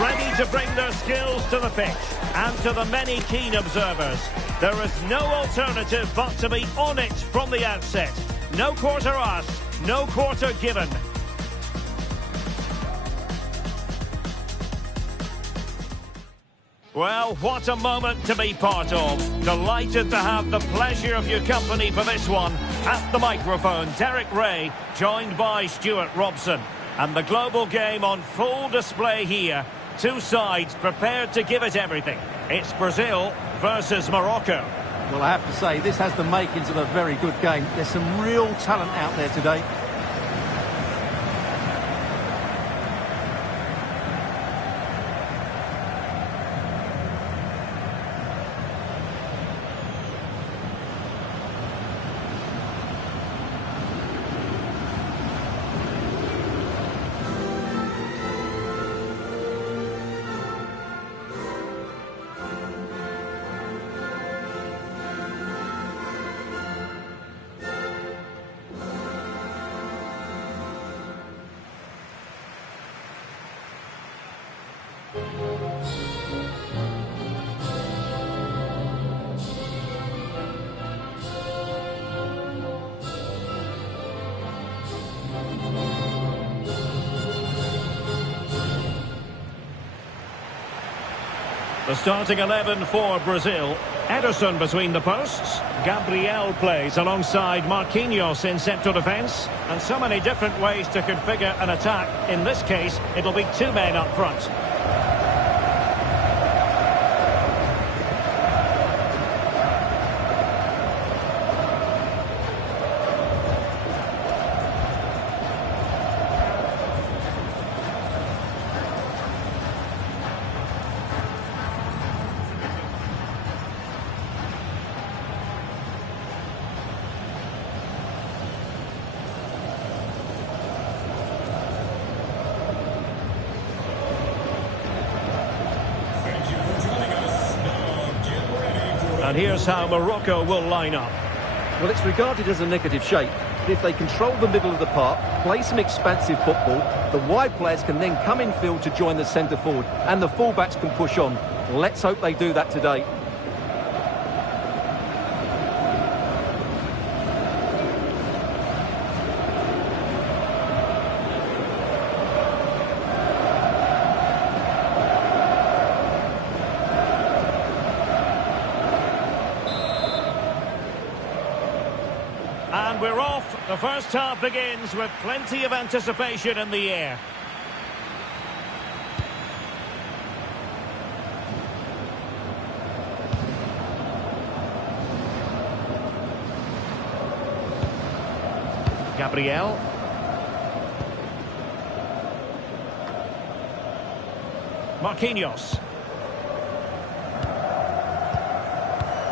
ready to bring their skills to the pitch. And to the many keen observers, there is no alternative but to be on it from the outset. No quarter asked, no quarter given. Well, what a moment to be part of. Delighted to have the pleasure of your company for this one. At the microphone, Derek Ray, joined by Stuart Robson. And the global game on full display here. Two sides prepared to give it everything. It's Brazil versus Morocco. Well, I have to say, this has the makings of a very good game. There's some real talent out there today. The starting 11 for Brazil. Ederson between the posts. Gabriel plays alongside Marquinhos in central defence. And so many different ways to configure an attack. In this case, it'll be two men up front. And here's how Morocco will line up. Well, it's regarded as a negative shape. But if they control the middle of the park, play some expansive football, the wide players can then come in field to join the centre forward, and the fullbacks can push on. Let's hope they do that today. And we're off. The first half begins with plenty of anticipation in the air. Gabriel. Marquinhos.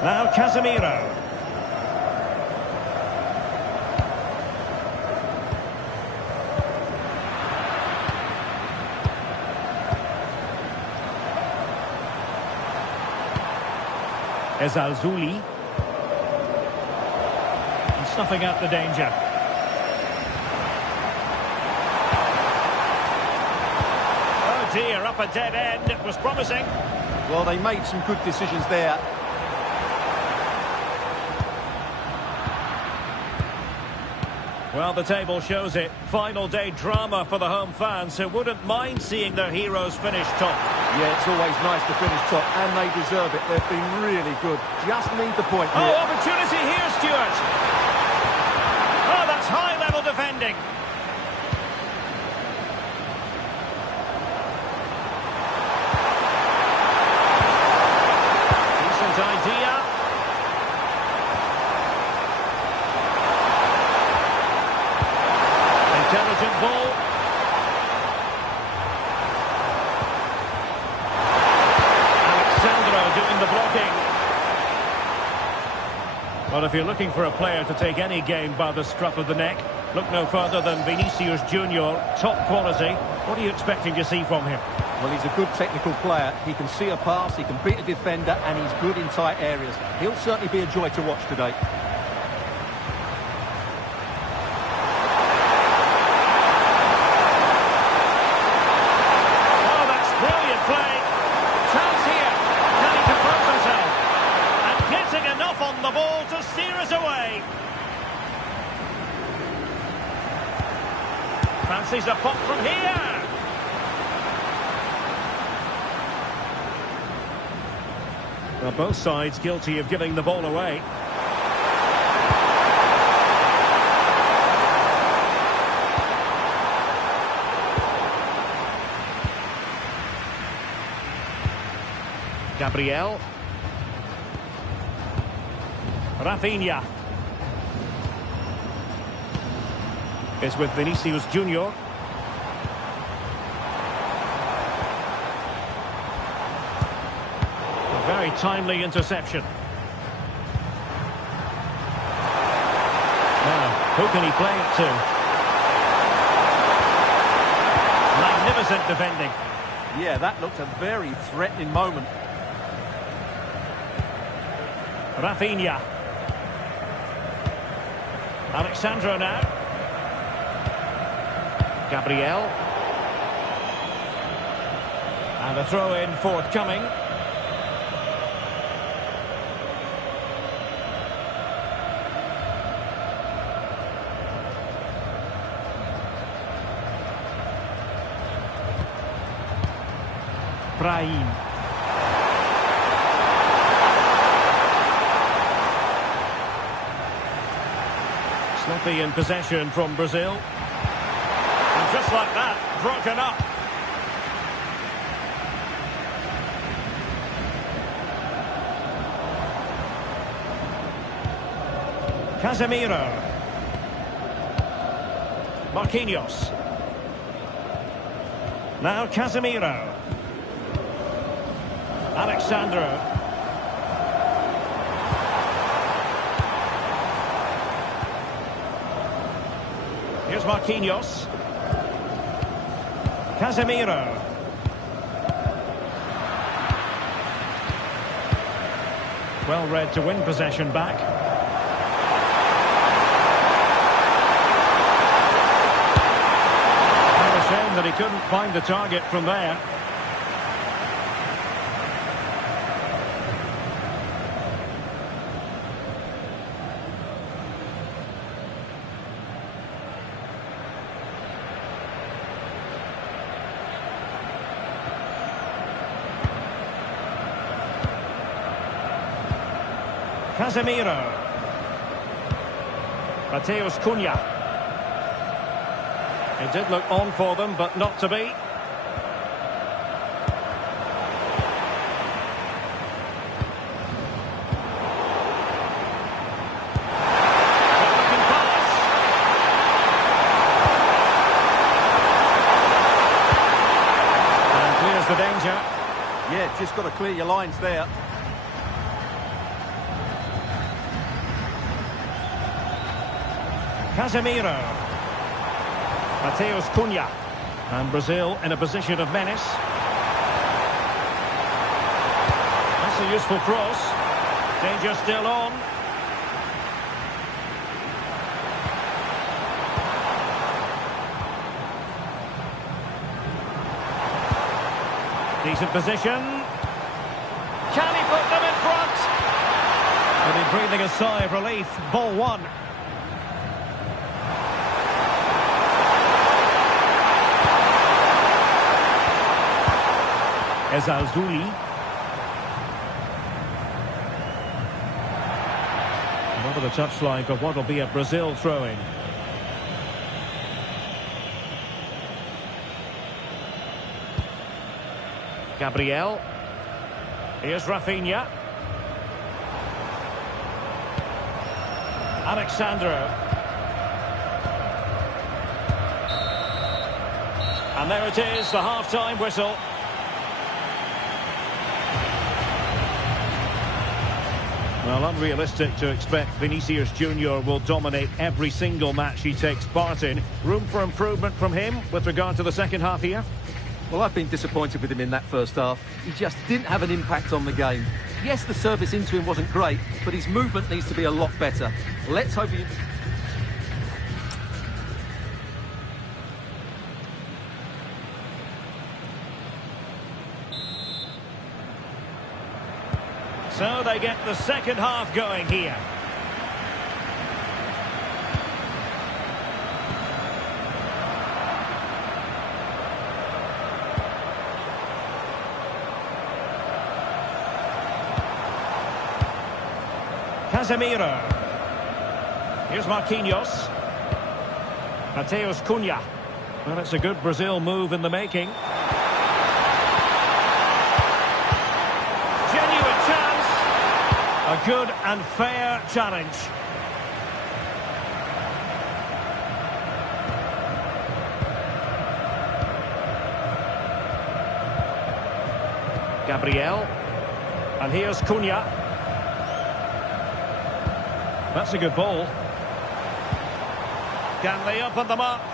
Now Casemiro. Ezalzouli. And snuffing out the danger. Oh dear, up a dead end. It was promising. Well, they made some good decisions there. Well, the table shows it. Final day drama for the home fans who wouldn't mind seeing their heroes finish top. Yeah, it's always nice to finish top, and they deserve it. They've been really good. Just need the point here. Oh, opportunity here, Stuart. Oh, that's high-level defending. Decent idea. Intelligent ball. Doing the blocking. Well, if you're looking for a player to take any game by the scruff of the neck, look no further than Vinicius Junior, top quality. What are you expecting to see from him? Well, he's a good technical player. He can see a pass, he can beat a defender, and he's good in tight areas. He'll certainly be a joy to watch today. Oh, that's Fancies a pop from here. Well, both sides guilty of giving the ball away. Gabriel. Rafinha. Is with Vinicius Junior. A very timely interception. Now, who can he play it to? Magnificent defending. Yeah, that looked a very threatening moment. Rafinha. Alexandro now. Gabriel. And a throw-in forthcoming. Brahim. Sloppy in possession from Brazil. And just like that, broken up. Casemiro. Marquinhos. Now Casemiro. Alexandro. Here's Marquinhos. Casemiro. Well read to win possession back. What a shame that he couldn't find the target from there. Casemiro. Mateus Cunha. It did look on for them, but not to be. Good-looking pass. And clears the danger. Yeah, just got to clear your lines there. Casemiro. Mateus Cunha. And Brazil in a position of menace. That's a useful cross. Danger still on. Decent position. Can he put them in front? Will be breathing a sigh of relief. Ball one. Ezalzouli. Over the touchline for what will be a Brazil throw-in. Gabriel. Here's Rafinha. Alexandro. And there it is, the half-time whistle. Well, unrealistic to expect Vinicius Junior will dominate every single match he takes part in. Room for improvement from him with regard to the second half here? Well, I've been disappointed with him in that first half. He just didn't have an impact on the game. Yes, the service into him wasn't great, but his movement needs to be a lot better. Let's hope he... So they get the second half going here. Casemiro. Here's Marquinhos. Mateus Cunha. Well, it's a good Brazil move in the making. Genuine chance. A good and fair challenge. Gabriel. And here's Cunha. That's a good ball. Can they open them up?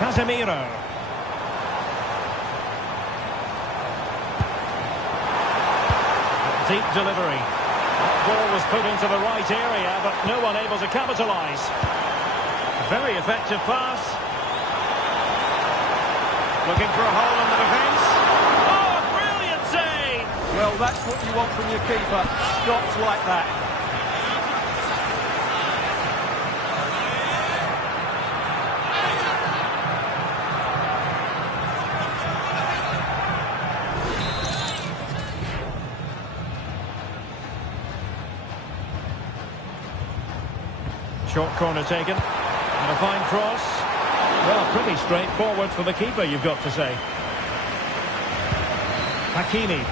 Casemiro. Deep delivery. That ball was put into the right area, but no one able to capitalise. Very effective pass. Looking for a hole in the defence. Oh, brilliant save! Well, that's what you want from your keeper. Shots like that. Short corner taken. And a fine cross. Well, pretty straightforward for the keeper, you've got to say. Hakimi.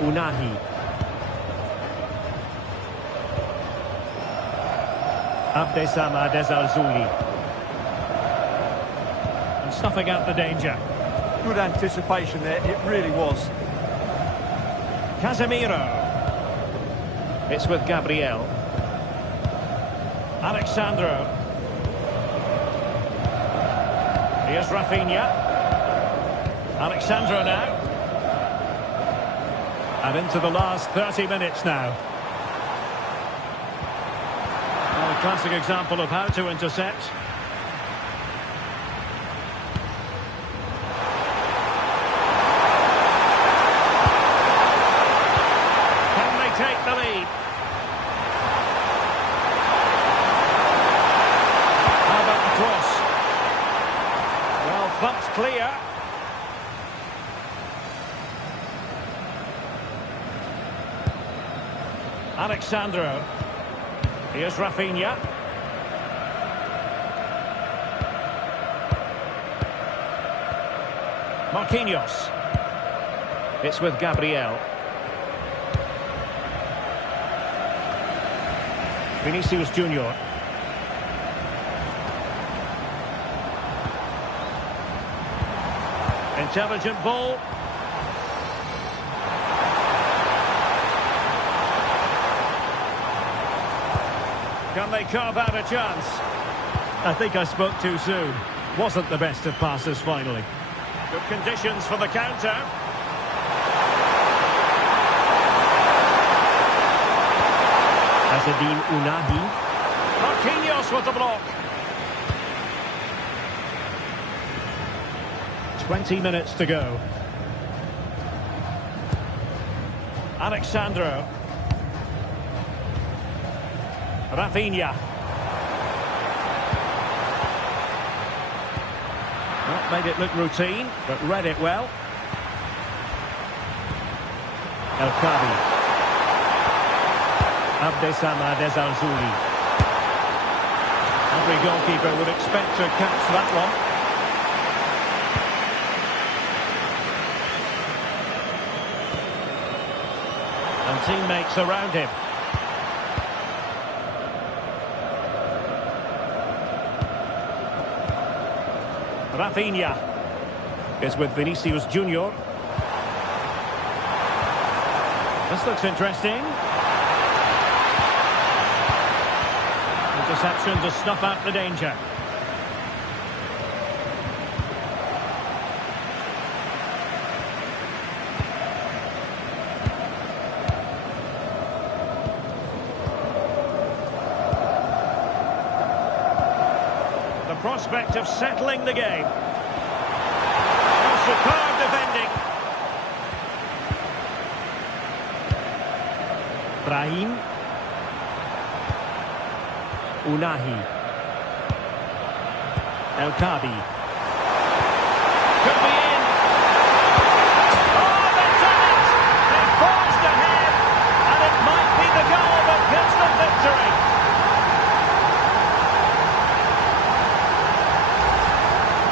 Unahi. Abdesama Dezalzouli. And snuffing out the danger. Good anticipation there, it really was. Casemiro. It's with Gabriel. Alexandro. Here's Rafinha. Alexandro now. And into the last 30 minutes now. Well, a classic example of how to intercept. Take the lead. How about the cross? Well, thumped clear. Alexandro. Here's Rafinha. Marquinhos. It's with Gabriel. Vinicius Junior. Intelligent ball. Can they carve out a chance? I think I spoke too soon. Wasn't the best of passes finally. Good conditions for the counter. Azzedine Unahi. Marquinhos with the block. 20 minutes to go. Alexandro. Rafinha. Well, made it look routine, but read it well. El Kabi. Abdesama Dezalzouli. Every goalkeeper would expect to catch that one. And teammates around him. Rafinha is with Vinicius Junior. This looks interesting. Interception to snuff out the danger. The prospect of settling the game. Oh, superb defending. Brahim. Unahi. El Kabi. could be in. Oh, they've done it! They've forged ahead, and it might be the goal that gives them victory.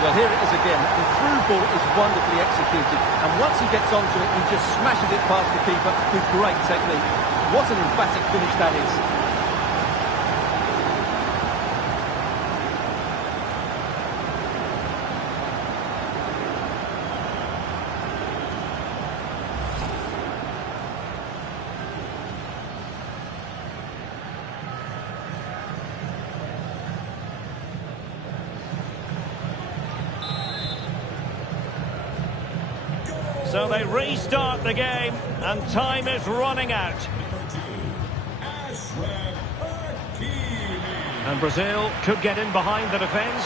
Well, here it is again. The through ball is wonderfully executed, and once he gets onto it, he just smashes it past the keeper with great technique. What an emphatic finish that is. So they restart the game, and time is running out. And Brazil could get in behind the defence.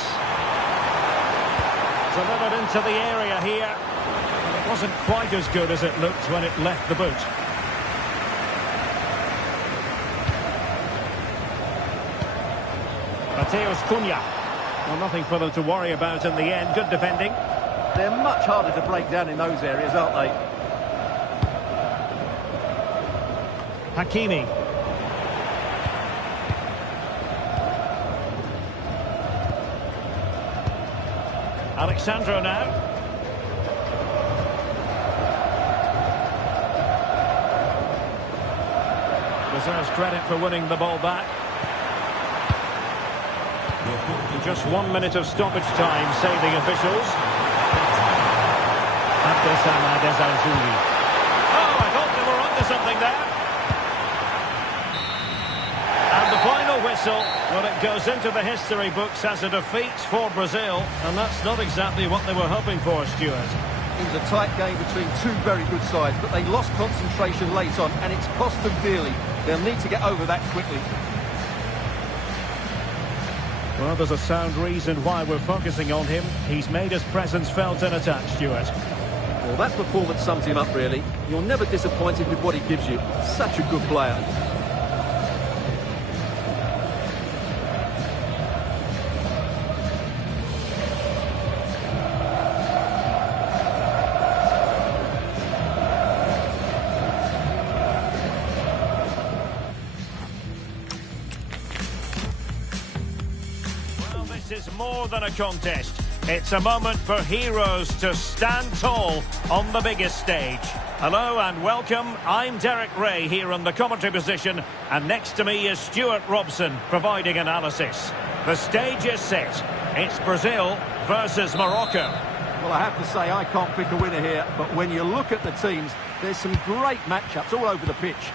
Delivered into the area here. It wasn't quite as good as it looked when it left the boot. Mateus Cunha. Well, nothing for them to worry about in the end. Good defending. They're much harder to break down in those areas, aren't they? Hakimi. Alexandro now. Deserves credit for winning the ball back. Just 1 minute of stoppage time, say the officials. Oh, I thought they were onto something there. And the final whistle, well, it goes into the history books as a defeat for Brazil, and that's not exactly what they were hoping for, Stuart. It was a tight game between two very good sides, but they lost concentration late on, and it's cost them dearly. They'll need to get over that quickly. Well, there's a sound reason why we're focusing on him. He's made his presence felt in attack, Stuart. Well, that performance sums him up, really. You're never disappointed with what he gives you. Such a good player. Well, this is more than a contest. It's a moment for heroes to stand tall on the biggest stage. Hello and welcome. I'm Derek Ray here on the commentary position, and next to me is Stuart Robson providing analysis. The stage is set. It's Brazil versus Morocco. Well, I have to say, I can't pick a winner here, but when you look at the teams, there's some great matchups all over the pitch.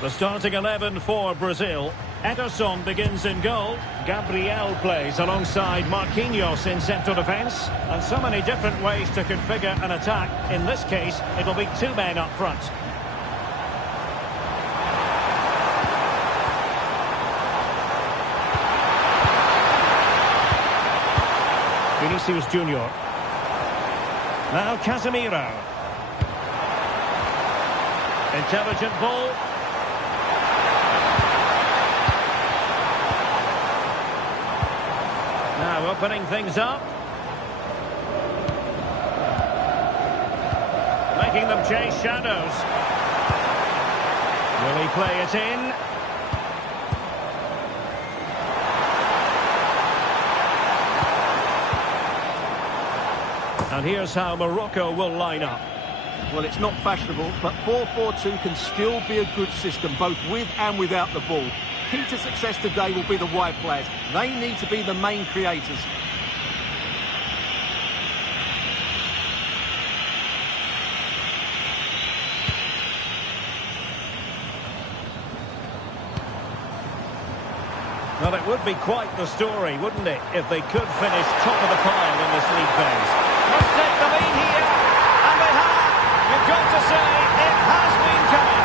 The starting 11 for Brazil. Ederson begins in goal. Gabriel plays alongside Marquinhos in central defence. And so many different ways to configure an attack. In this case, it'll be two men up front. Vinicius Junior. Now Casemiro. Intelligent ball. Now opening things up. Making them chase shadows. Will he play it in? And here's how Morocco will line up. Well, it's not fashionable, but 4-4-2 can still be a good system, both with and without the ball. Key to success today will be the wide players. They need to be the main creators. Well, it would be quite the story, wouldn't it, if they could finish top of the pile in this league phase. Let's take the lead here, and they have. You've got to say, it has been coming.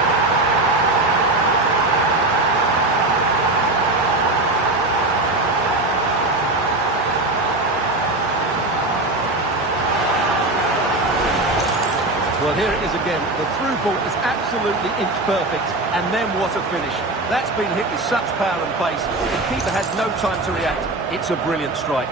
Well, here it is again. The through ball is absolutely inch perfect. And then what a finish. That's been hit with such power and pace. The keeper has no time to react. It's a brilliant strike.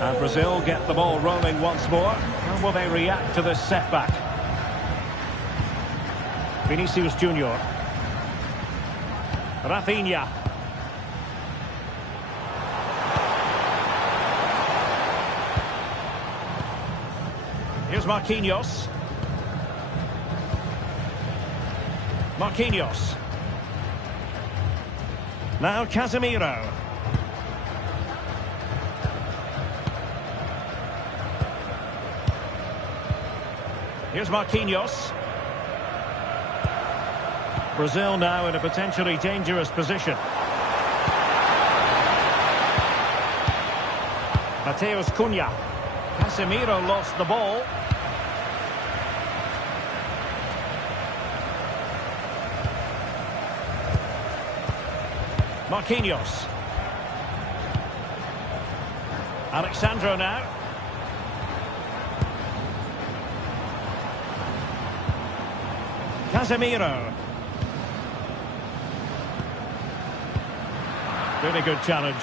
And Brazil get the ball rolling once more. How will they react to this setback? Vinicius Junior. Rafinha. Here's Marquinhos. Marquinhos. Now Casemiro. Here's Marquinhos. Brazil now in a potentially dangerous position. Mateus Cunha. Casemiro lost the ball. Marquinhos. Alexandro now. Casemiro. Really good challenge.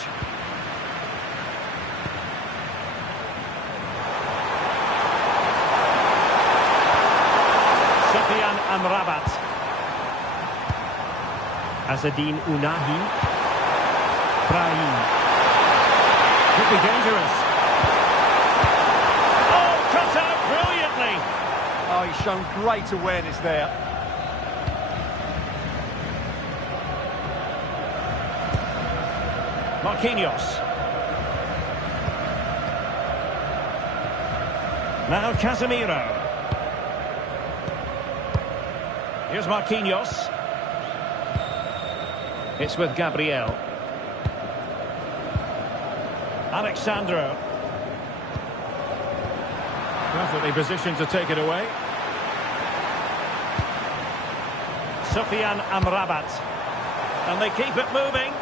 Sofiane Amrabat. Azzedine Ounahi. Brahim. Could be dangerous. Oh, cut out brilliantly. Oh, he's shown great awareness there. Marquinhos. Now Casemiro. Here's Marquinhos. It's with Gabriel. Alexandro. Perfectly positioned to take it away. Sofiane Amrabat. And they keep it moving.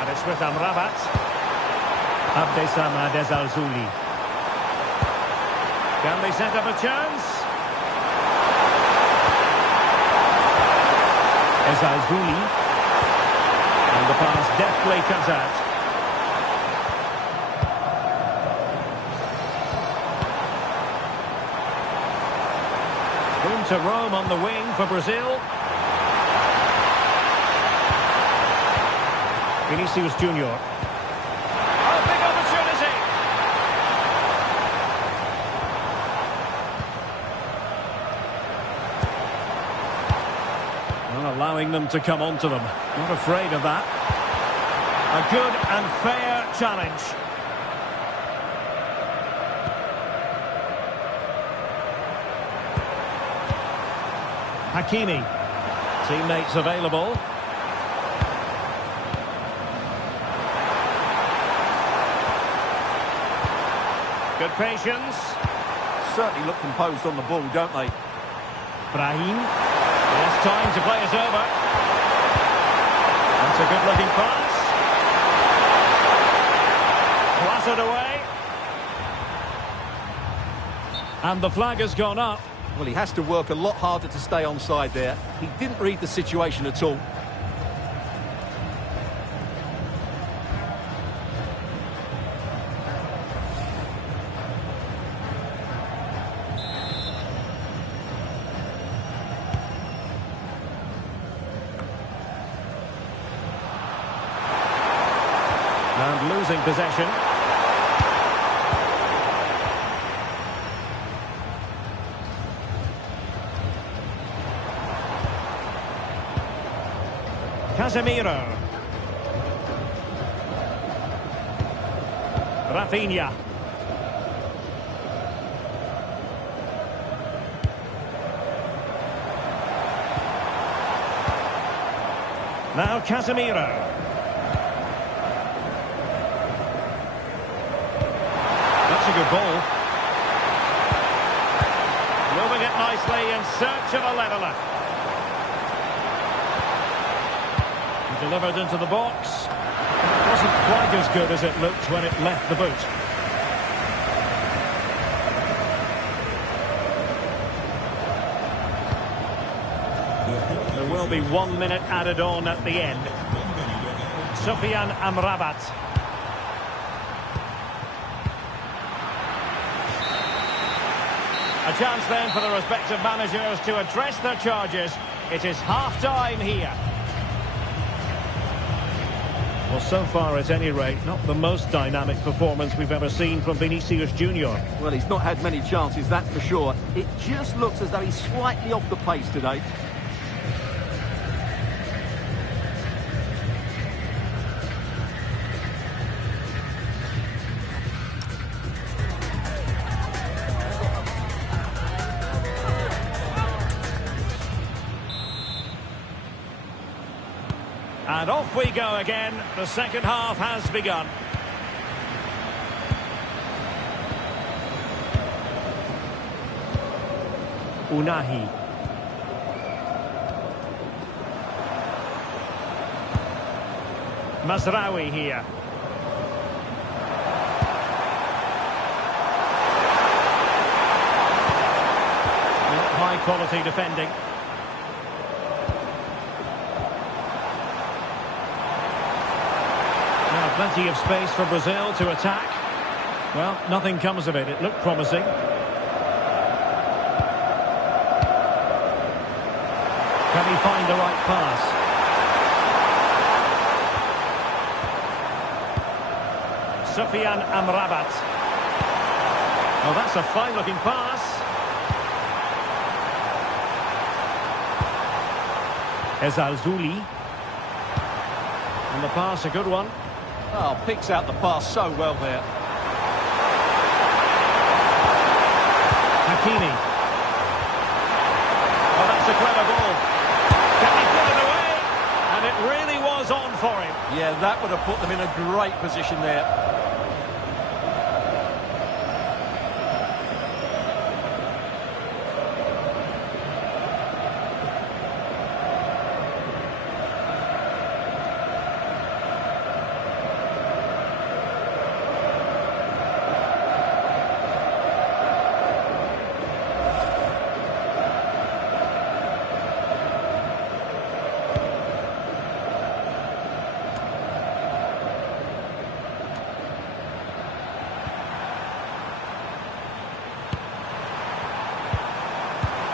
And it's with Amrabat. Abdesam Adezalzouli. Can they set up a chance? Ezalzouli. And the pass deftly cut out. Room to roam on the wing for Brazil. Vinicius Junior. Oh, big opportunity! Not allowing them to come onto them. Not afraid of that. A good and fair challenge. Hakimi. Teammates available. Good patience. Certainly look composed on the ball, don't they? Brahim. Yes, time to play is over. That's a good-looking pass. Clattered away. And the flag has gone up. Well, he has to work a lot harder to stay onside there. He didn't read the situation at all. And losing possession. Casemiro. Rafinha. Now Casemiro. That's a good ball. Moving it nicely in search of a leveller. Delivered into the box. It wasn't quite as good as it looked when it left the boot. There will be 1 minute added on at the end. Sufyan Amrabat. A chance then for the respective managers to address their charges. It is half-time here. Well, so far, at any rate, not the most dynamic performance we've ever seen from Vinicius Junior. Well, he's not had many chances, that's for sure. It just looks as though he's slightly off the pace today. And off we go again. The second half has begun. Unahi. Mazraoui here. High quality defending. Plenty of space for Brazil to attack. Well, nothing comes of it. It looked promising. Can he find the right pass? Sufyan Amrabat. Oh, that's a fine-looking pass. Ezalzouli. And the pass, a good one. Oh, picks out the pass so well there. Hakimi. Oh, that's a clever ball. Can he put it away? And it really was on for him. Yeah, that would have put them in a great position there.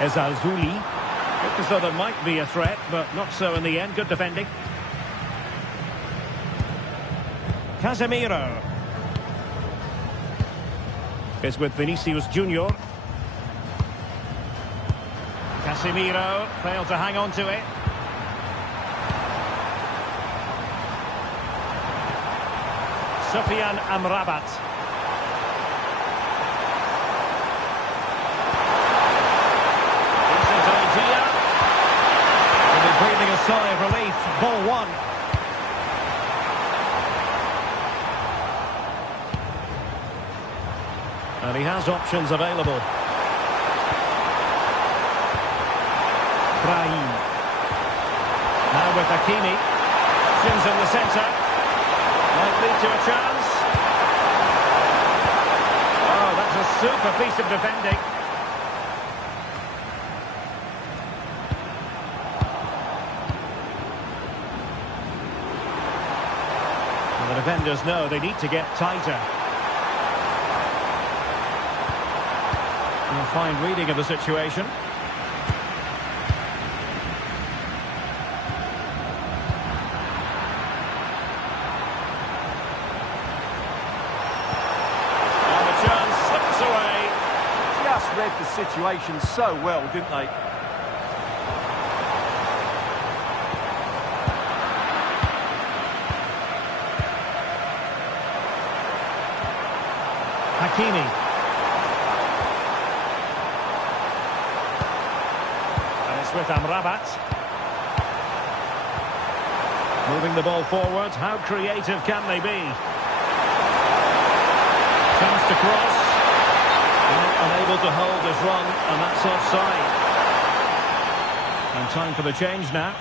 Ezalzouli. Looked as though there might be a threat, but not so in the end. Good defending. Casemiro. Is with Vinicius Junior. Casemiro failed to hang on to it. Sufyan Amrabat. Breathing a sigh of relief. Ball one. And he has options available. Brahim. Now with Hakimi. Options in the centre. Might lead to a chance. Oh, that's a super piece of defending. The defenders know they need to get tighter. A fine reading of the situation. And the chance slips away. Just read the situation so well, didn't they? Hakimi. And it's with Amrabat. Moving the ball forward. How creative can they be? Chance to cross. Unable to hold his run, and that's offside. And time for the change now.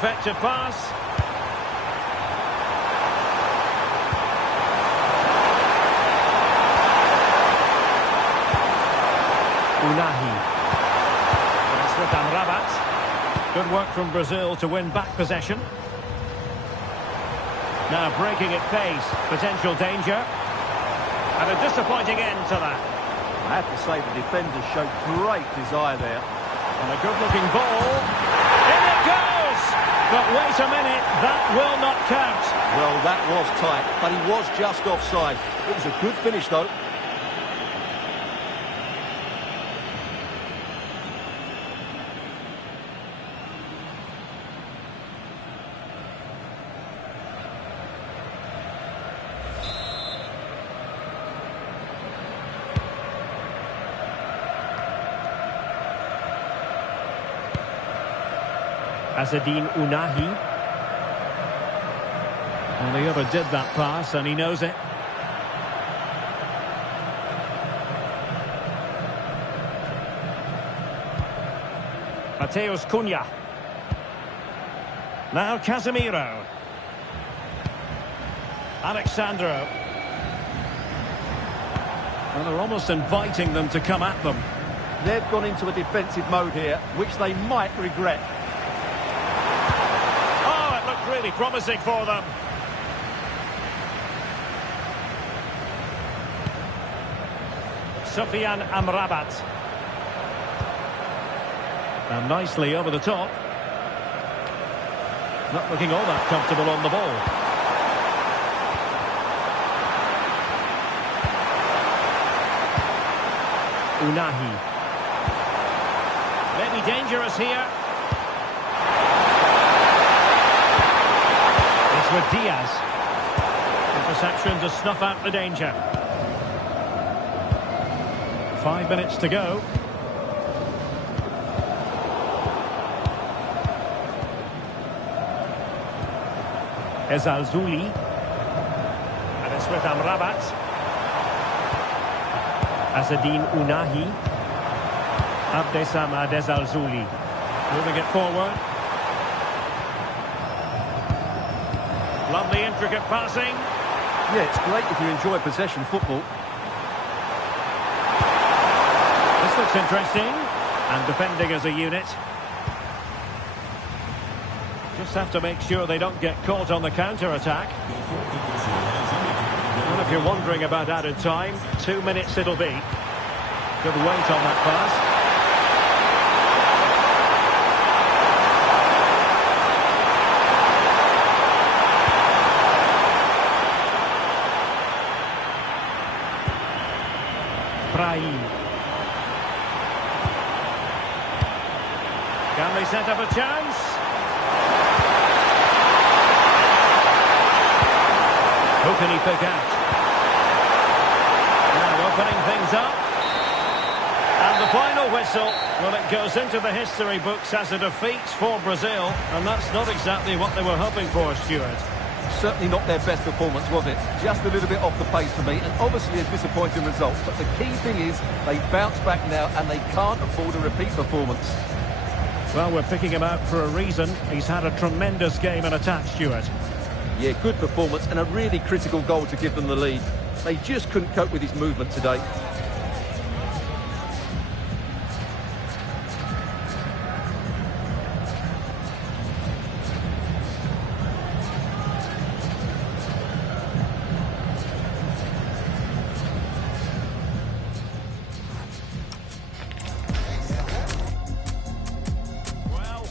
effective pass. Unahi. That's with Amrabat. Good work from Brazil to win back possession. Now breaking at pace. Potential danger. And a disappointing end to that. I have to say the defenders showed great desire there. And a good-looking ball. In it goes! But wait a minute, that will not count. Well, that was tight, but he was just offside. It was a good finish, though. Azzedine Unahi. Well, the other did that pass, and he knows it. Mateus Cunha. Now Casemiro. Alexandro. And they're almost inviting them to come at them. They've gone into a defensive mode here, which they might regret. Really promising for them. Sufyan Amrabat. And nicely over the top. Not looking all that comfortable on the ball. Unahi. Maybe dangerous here. With Diaz. Interception to snuff out the danger. 5 minutes to go. Ezalzouli. And it's with Amrabat. Azzedine Unahi. Abdesamad Ezalzouli. Moving it forward. Lovely intricate passing. Yeah, it's great if you enjoy possession football. This looks interesting. And defending as a unit. Just have to make sure they don't get caught on the counter-attack. And if you're wondering about added time, 2 minutes it'll be. Good weight on that pass. Can they set up a chance? Who can he pick out? Now opening things up. And the final whistle, well, it goes into the history books as a defeat for Brazil. And that's not exactly what they were hoping for, Stuart. Certainly not their best performance, was it? Just a little bit off the pace for me, and obviously a disappointing result. But the key thing is they bounce back now, and they can't afford a repeat performance. Well, we're picking him out for a reason. He's had a tremendous game in attack, Stuart. Yeah, good performance and a really critical goal to give them the lead. They just couldn't cope with his movement today.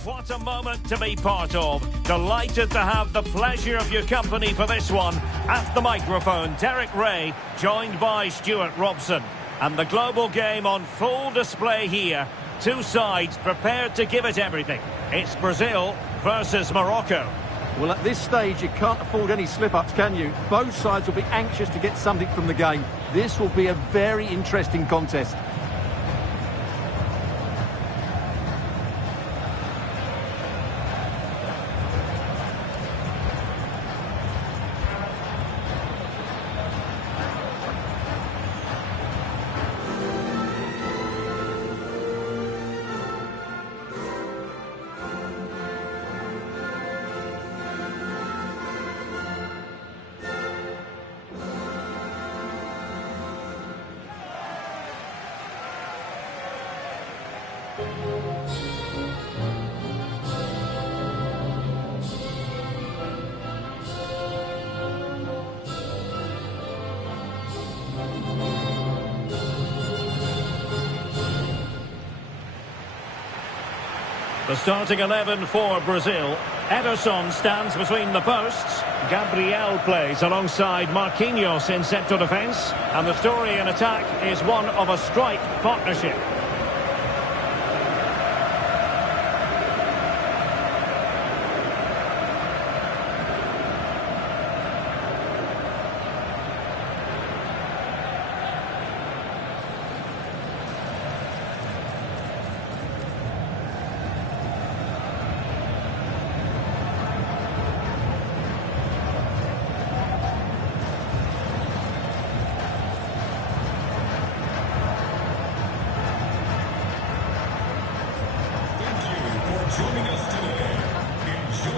What a moment to be part of. Delighted to have the pleasure of your company for this one. At the microphone, Derek Ray, joined by Stuart Robson. And the global game on full display here. Two sides prepared to give it everything. It's Brazil versus Morocco. Well, at this stage, you can't afford any slip-ups, can you? Both sides will be anxious to get something from the game. This will be a very interesting contest. The starting 11 for Brazil. Ederson stands between the posts. Gabriel plays alongside Marquinhos in central defence. And the story in attack is one of a strike partnership.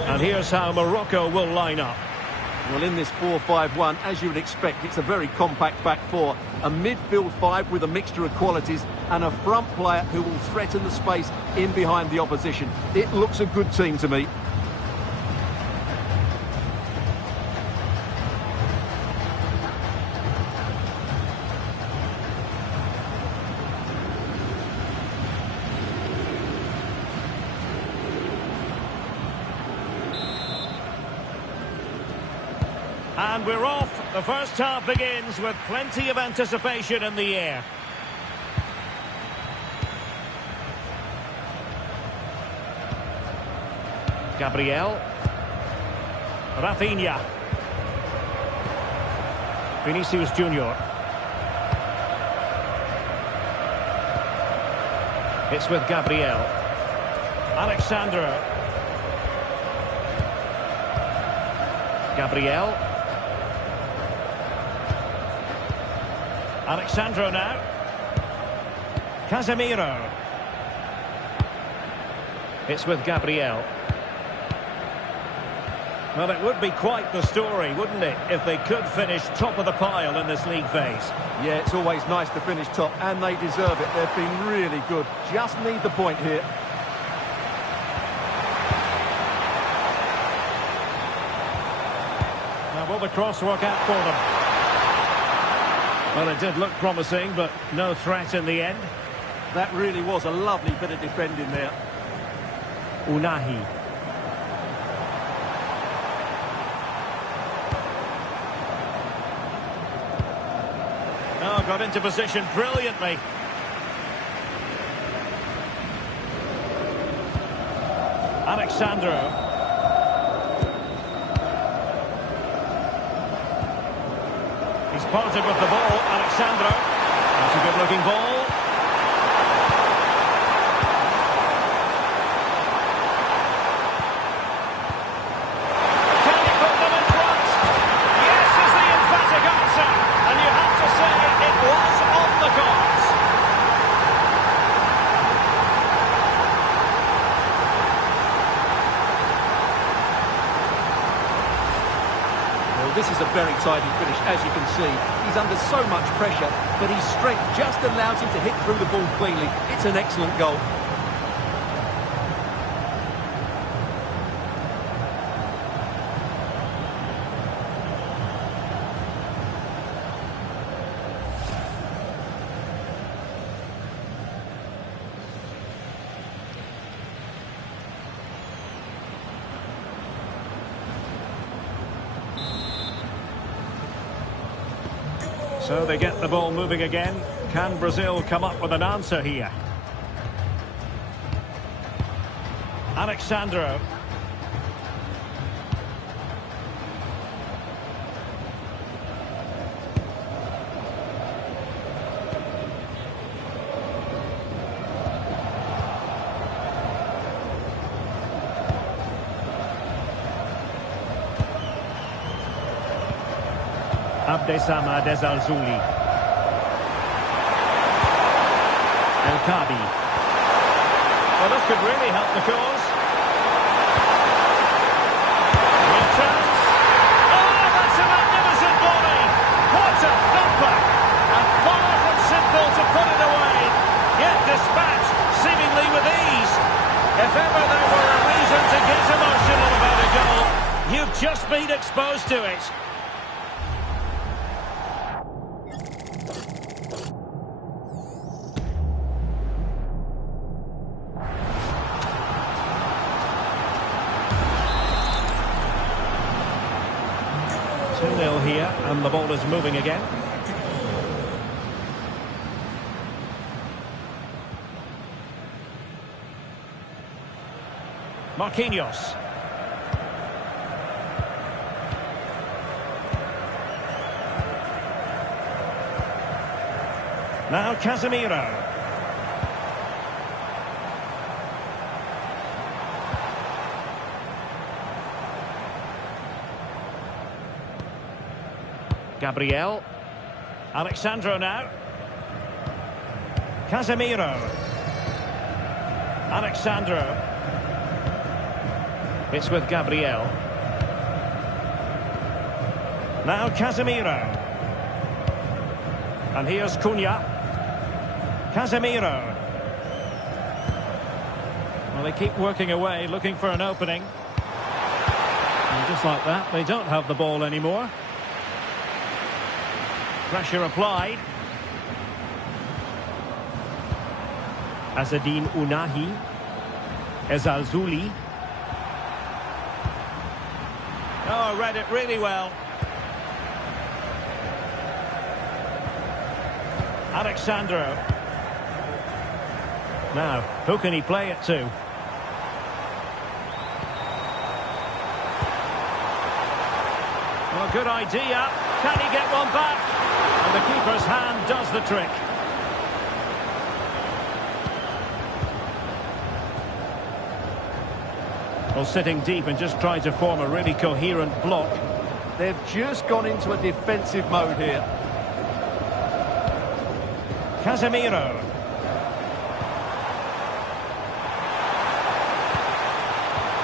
And here's how Morocco will line up. Well, in this 4-5-1, as you would expect, it's a very compact back four. A midfield five with a mixture of qualities and a front player who will threaten the space in behind the opposition. It looks a good team to me. And we're off. The first half begins with plenty of anticipation in the air. Gabriel. Rafinha. Vinicius Junior. It's with Gabriel. Alexandro. Gabriel. Alexandro now. Casemiro. It's with Gabriel. Well, it would be quite the story, wouldn't it, if they could finish top of the pile in this league phase. Yeah, it's always nice to finish top, and they deserve it. They've been really good. Just need the point here. Now, will the cross work out for them? Well, it did look promising, but no threat in the end. That really was a lovely bit of defending there. Unahi. Oh, got into position brilliantly. Alexandro. He's parted with the ball, Alexandro. That's a good-looking ball. Can he put them in front? Yes is the emphatic answer. And you have to say it was on the cards. This is a very tidy finish, as you can see. He's under so much pressure, but his strength just allows him to hit through the ball cleanly. It's an excellent goal. So they get the ball moving again. Can Brazil come up with an answer here? Alexandro. Abdesama Desalzuli. El Kabi. Well, this could really help the cause. Real chance. Oh, that's a magnificent volley. What a thumper. And far from simple to put it away. Yet dispatched, seemingly with just been exposed to it. Here, and the ball is moving again. Marquinhos. Now Casemiro. Gabriel. Alexandro now. Casemiro. Alexandro. It's with Gabriel. Now Casemiro. And here's Cunha. Casemiro. Well, they keep working away, looking for an opening. And just like that, they don't have the ball anymore. Pressure applied. Azzedine Ounahi. Ezalzouli. Oh, read it really well. Alexandro. Now, who can he play it to? Well, good idea. Can he get one back? And the keeper's hand does the trick. Well, sitting deep and just trying to form a really coherent block. They've just gone into a defensive mode here. Casemiro.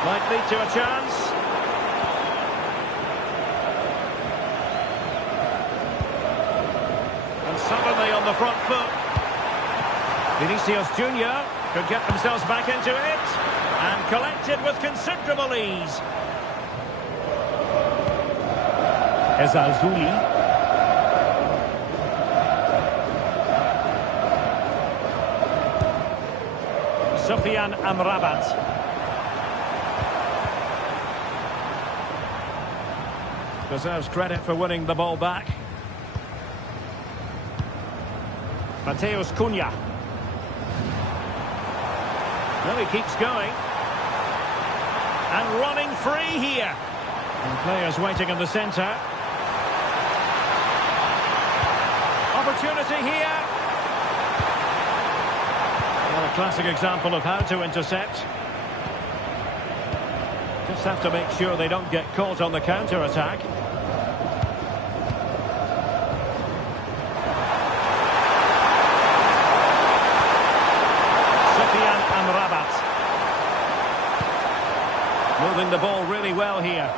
Might lead to a chance. Suddenly on the front foot. Vinicius Junior could get themselves back into it and collected with considerable ease. Ezalzouli. Sofiane Amrabat. Deserves credit for winning the ball back. Mateus Cunha. Well, he keeps going. And running free here. And players waiting in the centre. Opportunity here. Well, a classic example of how to intercept. Just have to make sure they don't get caught on the counter-attack. Moving the ball really well here.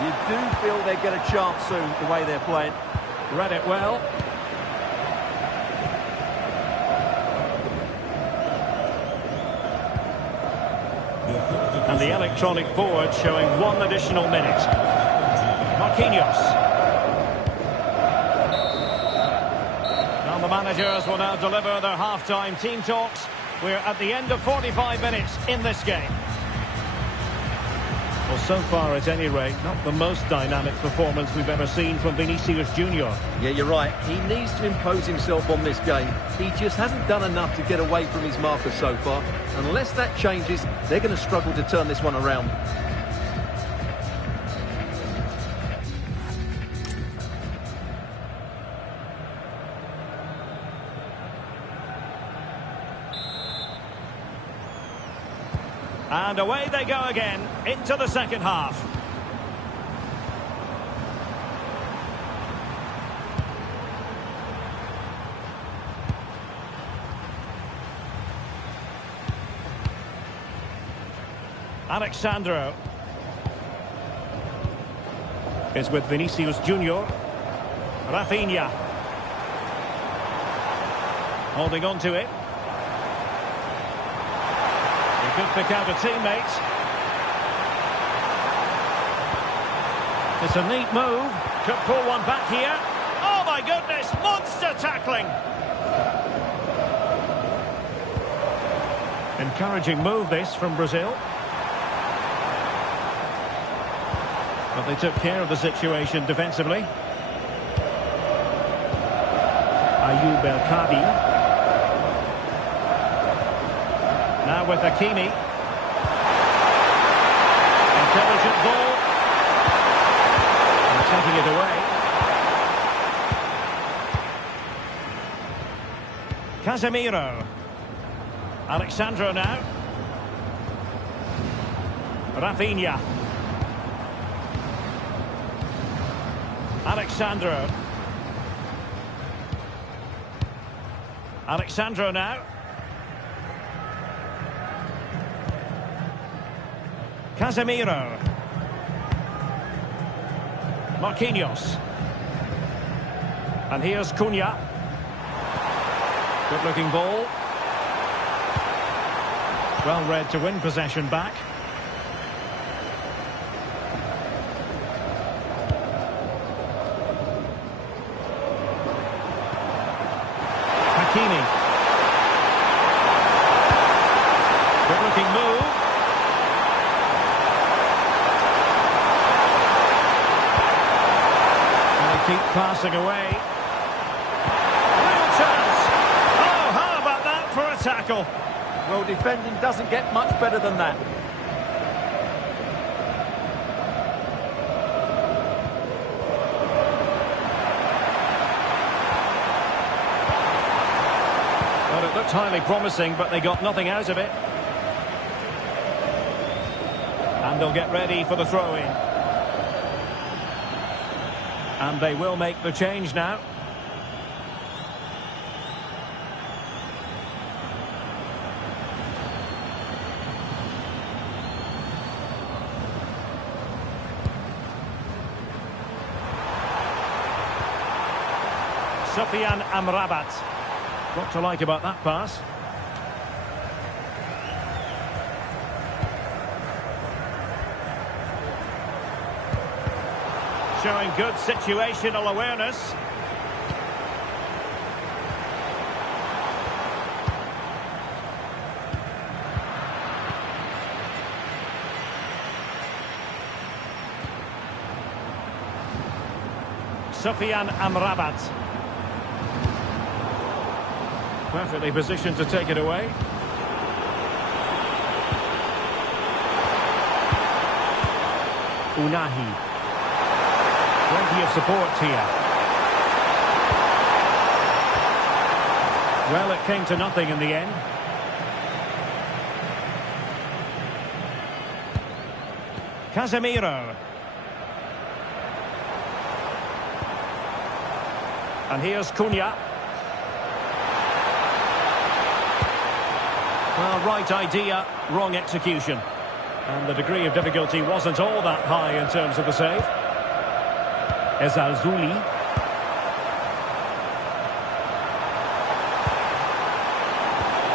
You do feel they get a chance soon, the way they're playing. Read it well. And the electronic board showing 1 additional minute. Marquinhos. Now the managers will now deliver their half-time team talks. We're at the end of 45 minutes in this game. Well, so far, at any rate, not the most dynamic performance we've ever seen from Vinicius Junior. Yeah, you're right. He needs to impose himself on this game. He just hasn't done enough to get away from his marker so far. Unless that changes, they're going to struggle to turn this one around. And away they go again, into the second half. Alexandro is with Vinicius Junior. Rafinha holding on to it. He could pick out a teammate. It's a neat move. Could pull one back here. Oh my goodness, monster tackling. Encouraging move this from Brazil. But they took care of the situation defensively. Ayoub El Kadi. Now with Hakimi. Intelligent ball. And taking it away. Casemiro. Alexandro now. Rafinha. Alexandro. Alexandro now. Casemiro. Marquinhos. And here's Cunha. Good looking ball. Well read to win possession back. Hakimi. Good looking move. And they keep passing away. Real chance. Oh, how about that for a tackle? Well, defending doesn't get much better than that. Well, it looked highly promising, but they got nothing out of it. And they'll get ready for the throw-in. And they will make the change now. Sofiane Amrabat. What to like about that pass? Showing good situational awareness. Sofiane Amrabat. Perfectly positioned to take it away. Unahi. Plenty of support here. Well, it came to nothing in the end. Casemiro. And here's Cunha. Well, right idea, wrong execution. And the degree of difficulty wasn't all that high in terms of the save. Ezalzouli.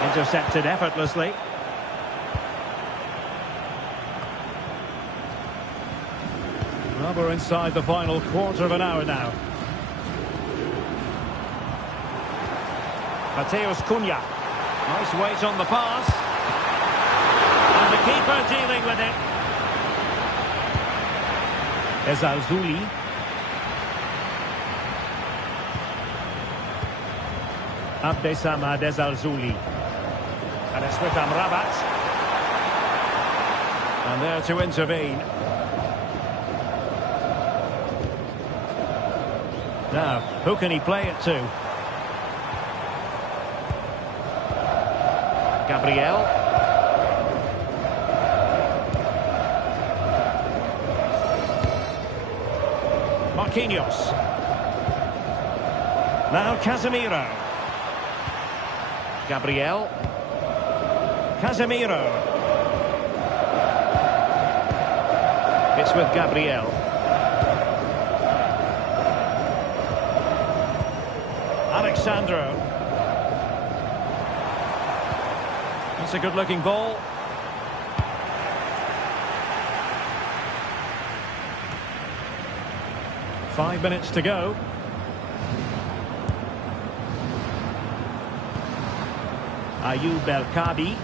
Intercepted effortlessly. Well, we're inside the final quarter of an hour now. Mateus Cunha. Nice weight on the pass. And the keeper dealing with it. Ezalzouli. Abdesamad Ezalzouli. And it's with Amrabat. And there to intervene. Now, who can he play it to? Gabriel. Marquinhos. Now Casemiro. Gabriel. Casemiro. It's with Gabriel. Alexandro. That's a good-looking ball. 5 minutes to go. Ayoub El Kabi.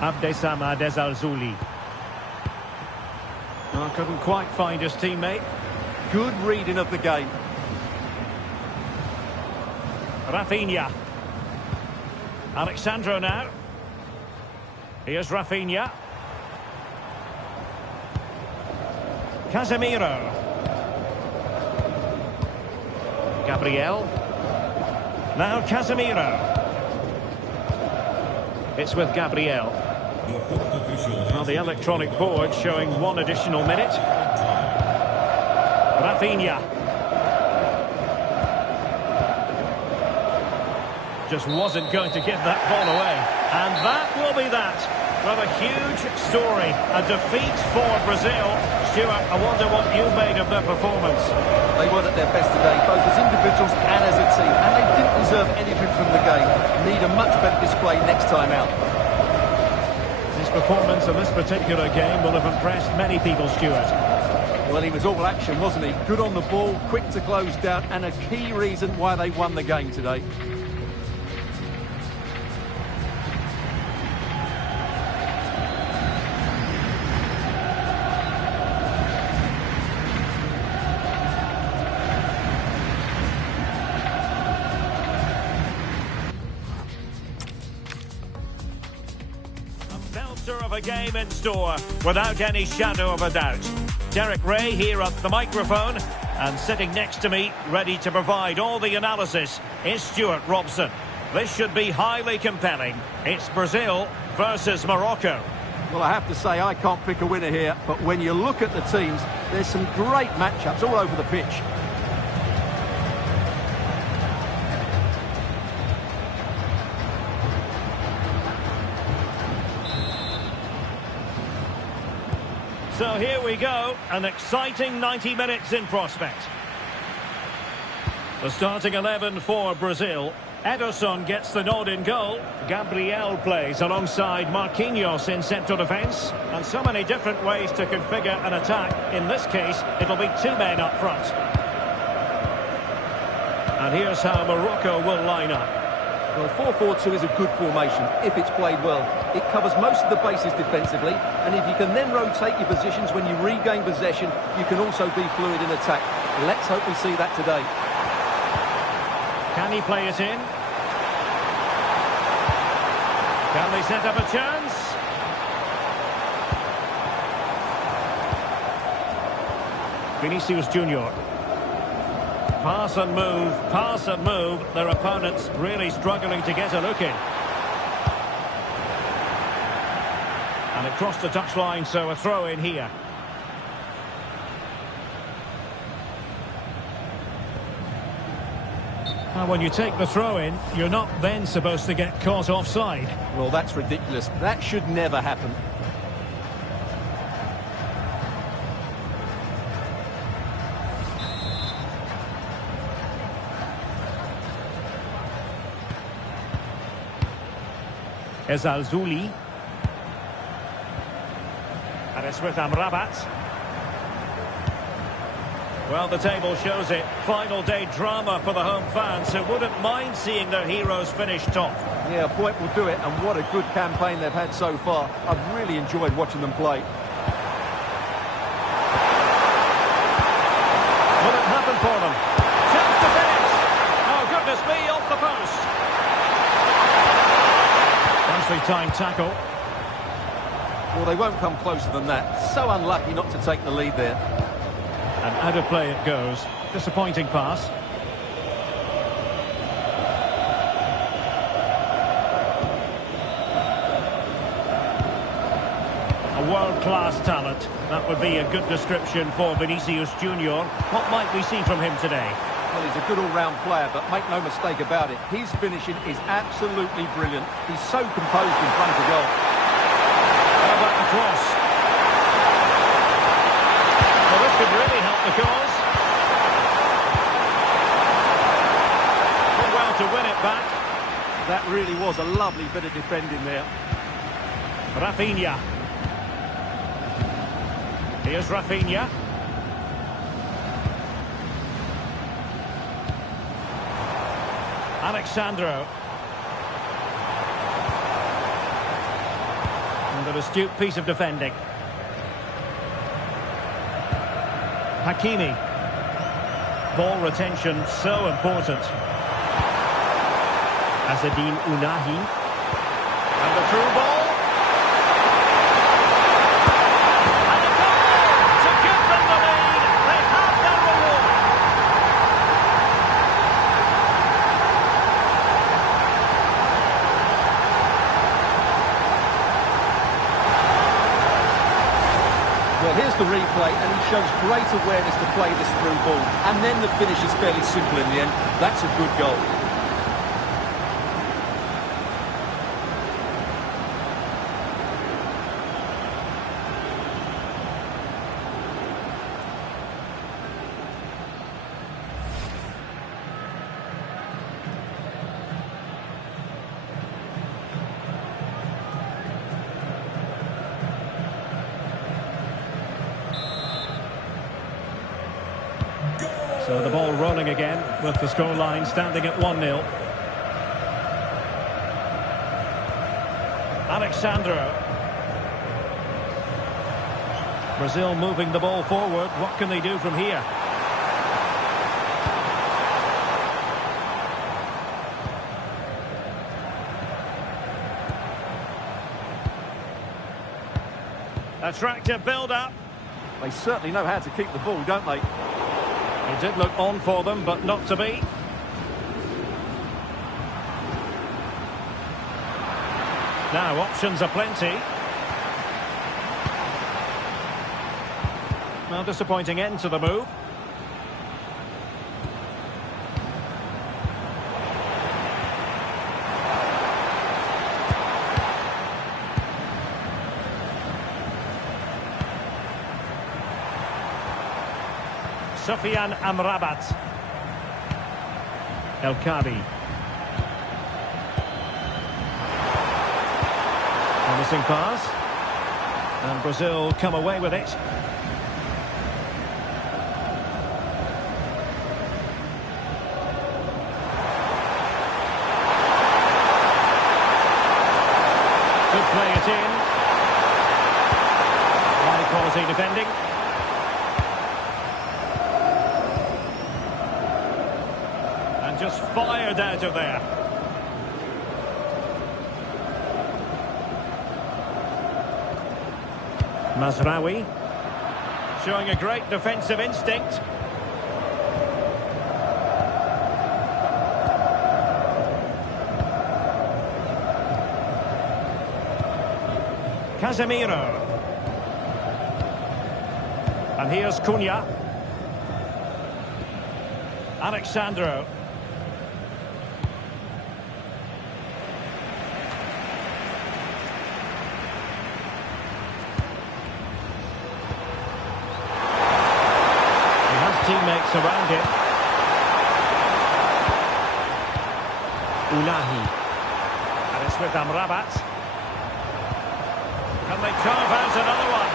Abdessamad Al-Zouli. Oh, couldn't quite find his teammate. Good reading of the game. Rafinha. Alexandro now. Here's Rafinha. Casemiro. Gabriel. Now Casemiro. It's with Gabriel. Well, the electronic board showing 1 additional minute. Rafinha. Just wasn't going to give that ball away. And that will be that. Well, a huge story. A defeat for Brazil. Stuart, I wonder what you made of their performance. They weren't at their best today, both as individuals and as a team. And they didn't deserve anything from the game. Need a much better display next time out. His performance in this particular game will have impressed many people, Stuart. Well, he was all action, wasn't he? Good on the ball, quick to close down, and a key reason why they won the game today. Of a game in store, without any shadow of a doubt. Derek Ray here at the microphone, and sitting next to me, ready to provide all the analysis, is Stuart Robson. This should be highly compelling. It's Brazil versus Morocco. Well, I have to say, I can't pick a winner here, but when you look at the teams, there's some great matchups all over the pitch. So here we go, an exciting 90 minutes in prospect. The starting 11 for Brazil. Ederson gets the nod in goal. Gabriel plays alongside Marquinhos in central defence. And so many different ways to configure an attack. In this case, it'll be 2 men up front. And here's how Morocco will line up. Well, 4-4-2 is a good formation if it's played well. It covers most of the bases defensively, and if you can then rotate your positions when you regain possession, you can also be fluid in attack. Let's hope we see that today. Can he play it in? Can they set up a chance? Vinicius Junior. Pass and move, their opponents really struggling to get a look in. And across the touchline, so a throw in here. Now, when you take the throw in, you're not then supposed to get caught offside. Well, that's ridiculous. That should never happen. Al-Zouli. And it's with Amrabat. Well, the table shows it. Final day drama for the home fans who wouldn't mind seeing their heroes finish top. Yeah, a point will do it, and what a good campaign they've had so far. I've really enjoyed watching them play. Will it happen for them? Chance to finish! Oh, goodness me, off the post! Time tackle. Well, they won't come closer than that. So unlucky not to take the lead there. And out of play it goes. Disappointing pass. A world-class talent. That would be a good description for Vinicius Junior. What might we see from him today? Well, he's a good all-round player, but make no mistake about it, his finishing is absolutely brilliant. He's so composed in front of goal. How about the cross? Well, this could really help the cause. Did well to win it back. That really was a lovely bit of defending there. Rafinha. Here's Rafinha. Alexandro. And an astute piece of defending. Hakimi. Ball retention so important. Azzedine Ounahi. And the through ball. And a goal to give them the lead. They have their reward. Well, here's the replay, and he shows great awareness to play this through ball. And then the finish is fairly simple in the end. That's a good goal. So the ball rolling again with the scoreline standing at 1-0. Alexandro. Brazil moving the ball forward. What can they do from here? Attractive build-up. They certainly know how to keep the ball, don't they? It did look on for them, but not to be. Now, options are plenty. Well, disappointing end to the move. Sofiane Amrabat. El Kabi. Promising pass. And Brazil come away with it. Could play it in. High quality defending. Just fired out of there. Mazraoui showing a great defensive instinct. Casemiro. And here's Cunha. Alexandro. Teammates around him. Ounahi. And it's with Amrabat. Can they carve out another one?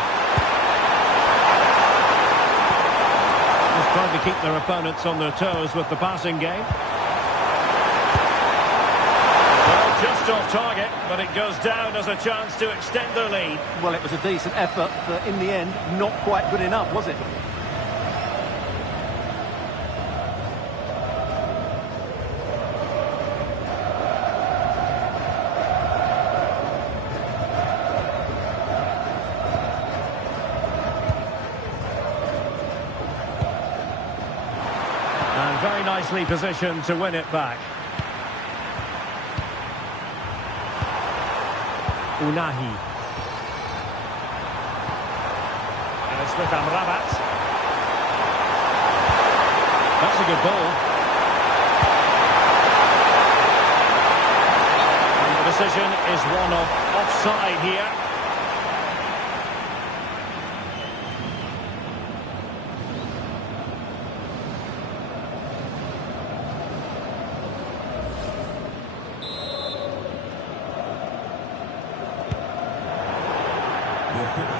Just trying to keep their opponents on their toes with the passing game. Well, just off target, but it goes down as a chance to extend their lead. Well, it was a decent effort, but in the end, not quite good enough, was it? Very nicely positioned to win it back. Ounahi. And it's with Amrabat. That's a good ball. And the decision is one of offside here.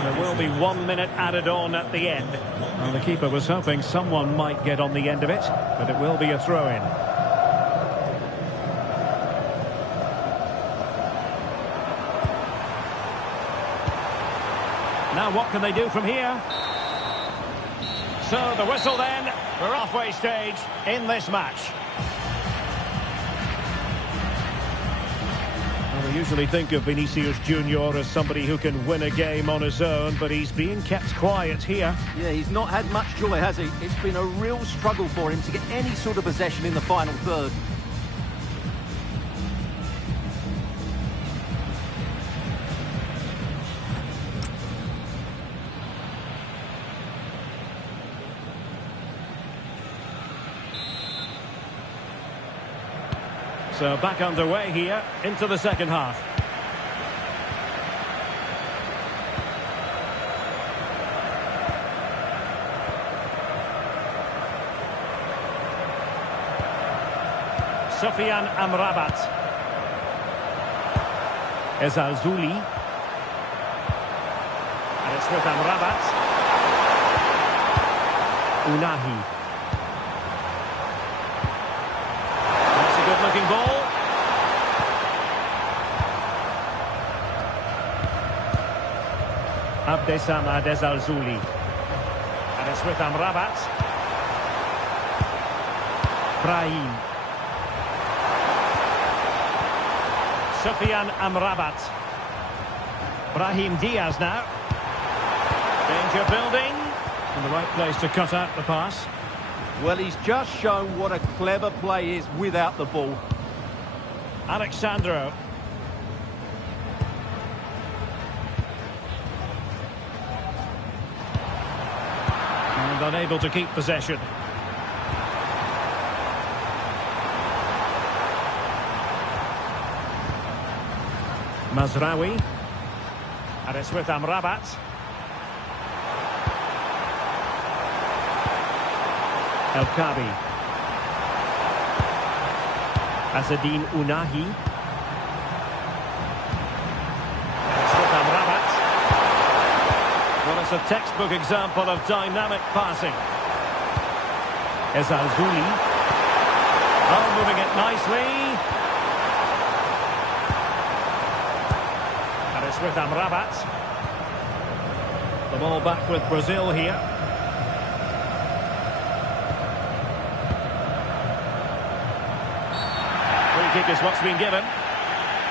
There will be 1 minute added on at the end. Well, the keeper was hoping someone might get on the end of it, but it will be a throw-in. Now what can they do from here? So the whistle then, we're halfway stage in this match. Well, we usually think of Vinicius Junior as somebody who can win a game on his own, but he's being kept quiet here. Yeah, he's not had much joy, has he? It's been a real struggle for him to get any sort of possession in the final third. So back underway here into the second half. Sofiane Amrabat. Ezalzouli. And it's with Amrabat. Unahi. That's a good-looking ball. Abdessamad Ezalzouli. And it's with Amrabat. Brahim. Sofiane Amrabat. Brahim Diaz now. Danger building. In the right place to cut out the pass. Well, he's just shown what a clever play is without the ball. Alexandro. And unable to keep possession. Mazraoui. And it's with Amrabat. El Kabi. Azzedine Unahi. And it's with Amrabat. Well, it's a textbook example of dynamic passing. Ezalzouli. Oh, moving it nicely. And it's with Amrabat. The ball back with Brazil here. Free kick is what's been given.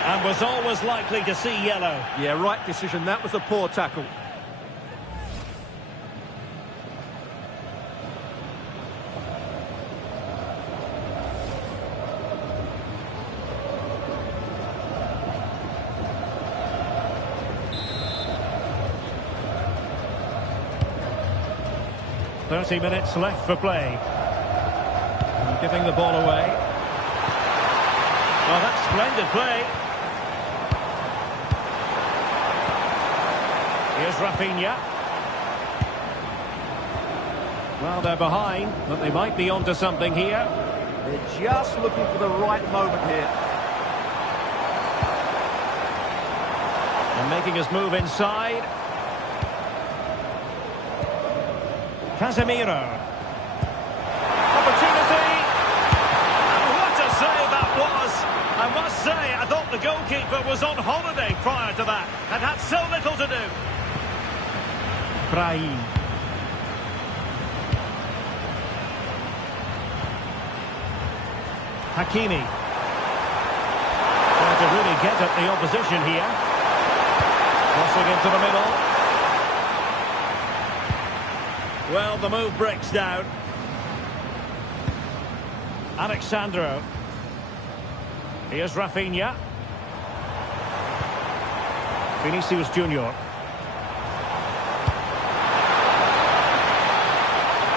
And was always likely to see yellow. Yeah, right decision. That was a poor tackle. "30 minutes left for play." And giving the ball away. Well, that's splendid play. Here's Rafinha. Well, they're behind, but they might be onto something here. They're just looking for the right moment here. And making his move inside. Casemiro. Opportunity. And what a save that was. I must say, I thought the goalkeeper was on holiday prior to that and had so little to do. Brahim. Hakimi. Trying to really get at the opposition here. Crossing into the middle. Well, the move breaks down. Alexandro. Here's Rafinha. Vinicius Junior.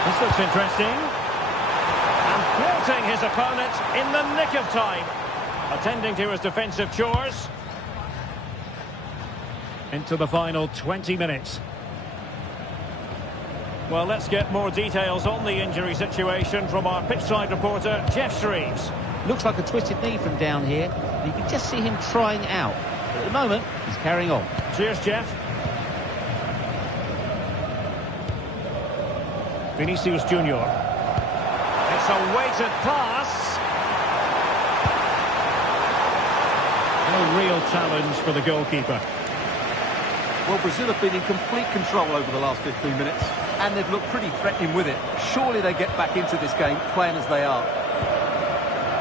This looks interesting. And thwarting his opponent in the nick of time. Attending to his defensive chores. Into the final 20 minutes. Well, let's get more details on the injury situation from our pitchside reporter, Jeff Shreves. Looks like a twisted knee from down here. You can just see him trying out. But at the moment, he's carrying on. Cheers, Jeff. Vinicius Junior. It's a weighted pass. No real challenge for the goalkeeper. Well, Brazil have been in complete control over the last 15 minutes, and they've looked pretty threatening with it. Surely they get back into this game, playing as they are.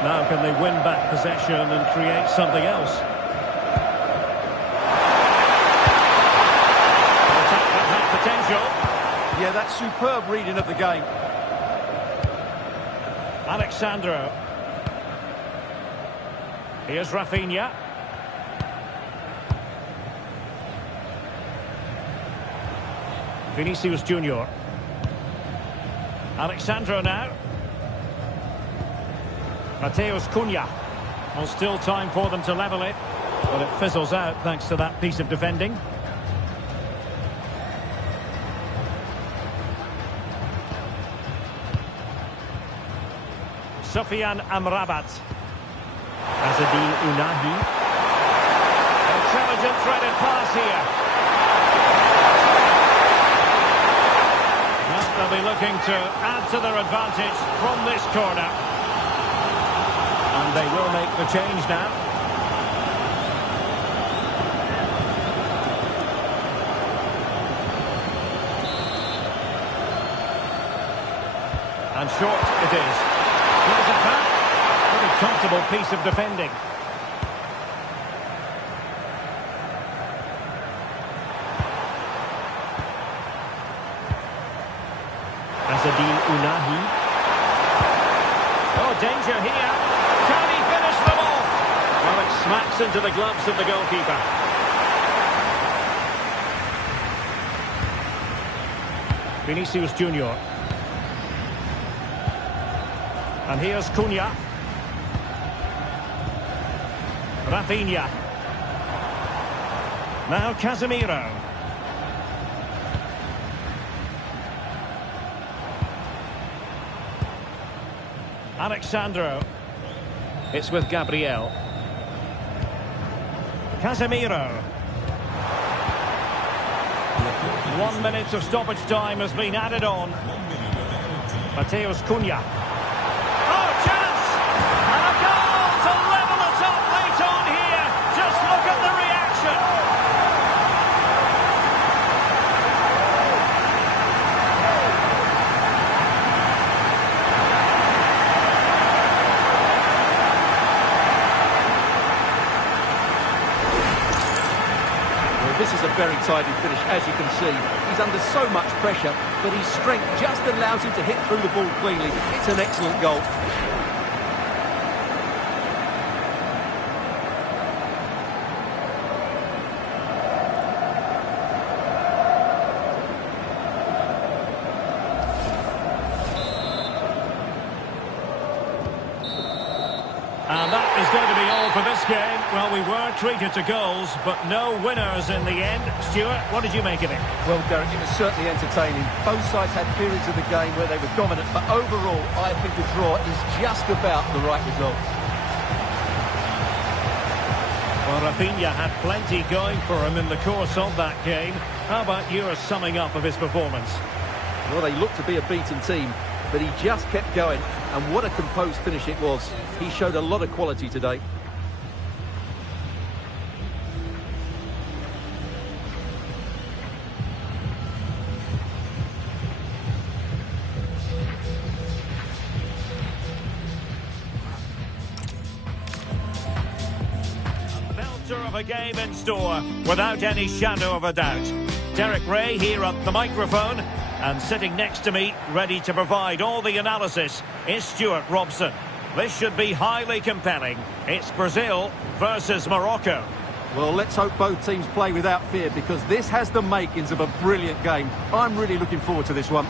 Now can they win back possession and create something else? Attack that had potential. Yeah, that's superb reading of the game. Alexandro. Here's Rafinha. Vinicius Junior. Alexandro now. Mateus Cunha. Well, still time for them to level it, but it fizzles out thanks to that piece of defending. Sofiane Amrabat. Azzedine Ounahi. Intelligent threaded pass here. Well, they'll be looking to add to their advantage from this corner. And they will make the change now. And short it is. Here's it back. Pretty comfortable piece of defending. Azzedine Ounahi. Oh, danger here. Can he finish the ball? Well, it smacks into the gloves of the goalkeeper. Vinicius Junior. And here's Cunha. Rafinha. Now Casemiro. Alexandro. It's with Gabriel. Casemiro. 1 minute of stoppage time has been added on. Mateus Cunha. Oh, chance! And a goal to level it up late on here. Just look at the reaction. This is a very tidy finish, as you can see. He's under so much pressure, but his strength just allows him to hit through the ball cleanly. It's an excellent goal. And that is going to be all for this game. Well, we were treated to goals, but no winners in the end. Stuart, what did you make of it? Well, Derek, it was certainly entertaining. Both sides had periods of the game where they were dominant, but overall, I think the draw is just about the right result. Well, Rafinha had plenty going for him in the course of that game. How about your summing up of his performance? Well, they looked to be a beaten team, but he just kept going, and what a composed finish it was. He showed a lot of quality today. Belter of a game in store, without any shadow of a doubt. Derek Ray here at the microphone, and sitting next to me, ready to provide all the analysis, is Stuart Robson. This should be highly compelling. It's Brazil versus Morocco. Well, let's hope both teams play without fear, because this has the makings of a brilliant game. I'm really looking forward to this one.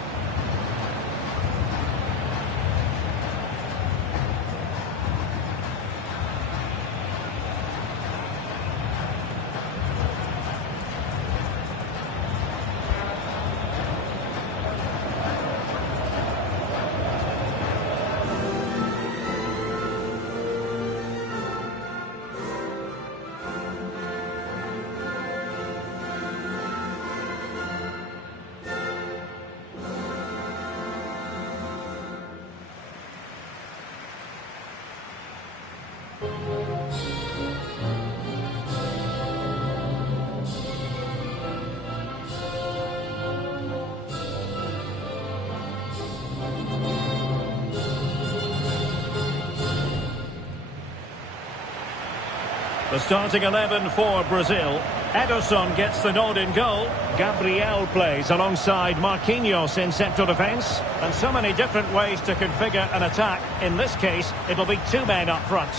The starting 11 for Brazil. Ederson gets the nod in goal. Gabriel plays alongside Marquinhos in central defence. And so many different ways to configure an attack. In this case, it'll be two men up front.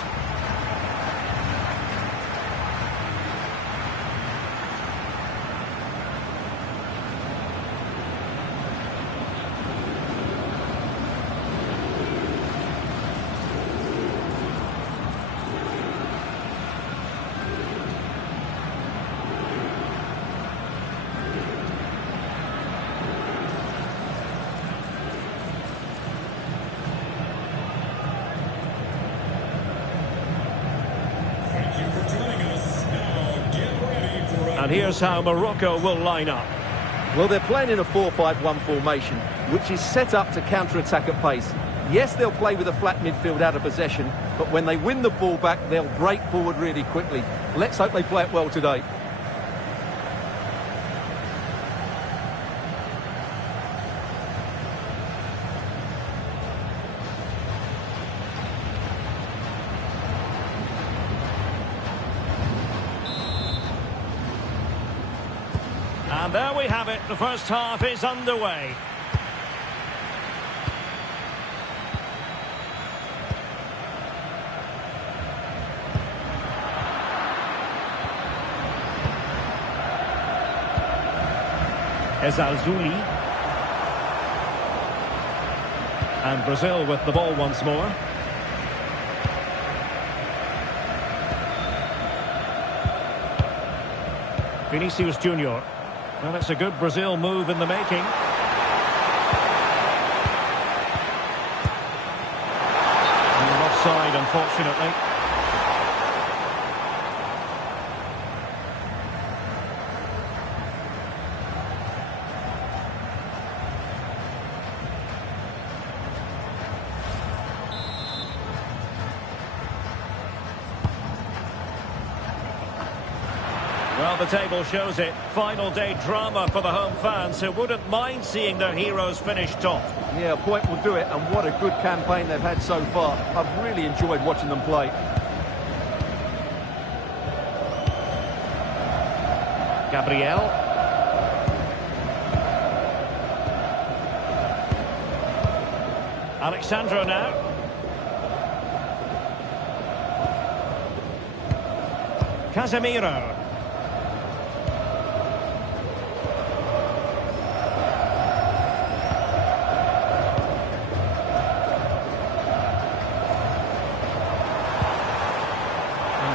And here's how Morocco will line up. Well, they're playing in a 4-5-1 formation, which is set up to counter-attack at pace. Yes, they'll play with a flat midfield out of possession, but when they win the ball back, they'll break forward really quickly. Let's hope they play it well today. And there we have it. The first half is underway. Ezalzouli. And Brazil with the ball once more. Vinicius Junior. Well, it's a good Brazil move in the making. And offside, unfortunately. Well, the table shows it. Final day drama for the home fans who wouldn't mind seeing their heroes finish top. Yeah, a point will do it, and what a good campaign they've had so far. I've really enjoyed watching them play. Gabriel. Alexandro now. Casemiro.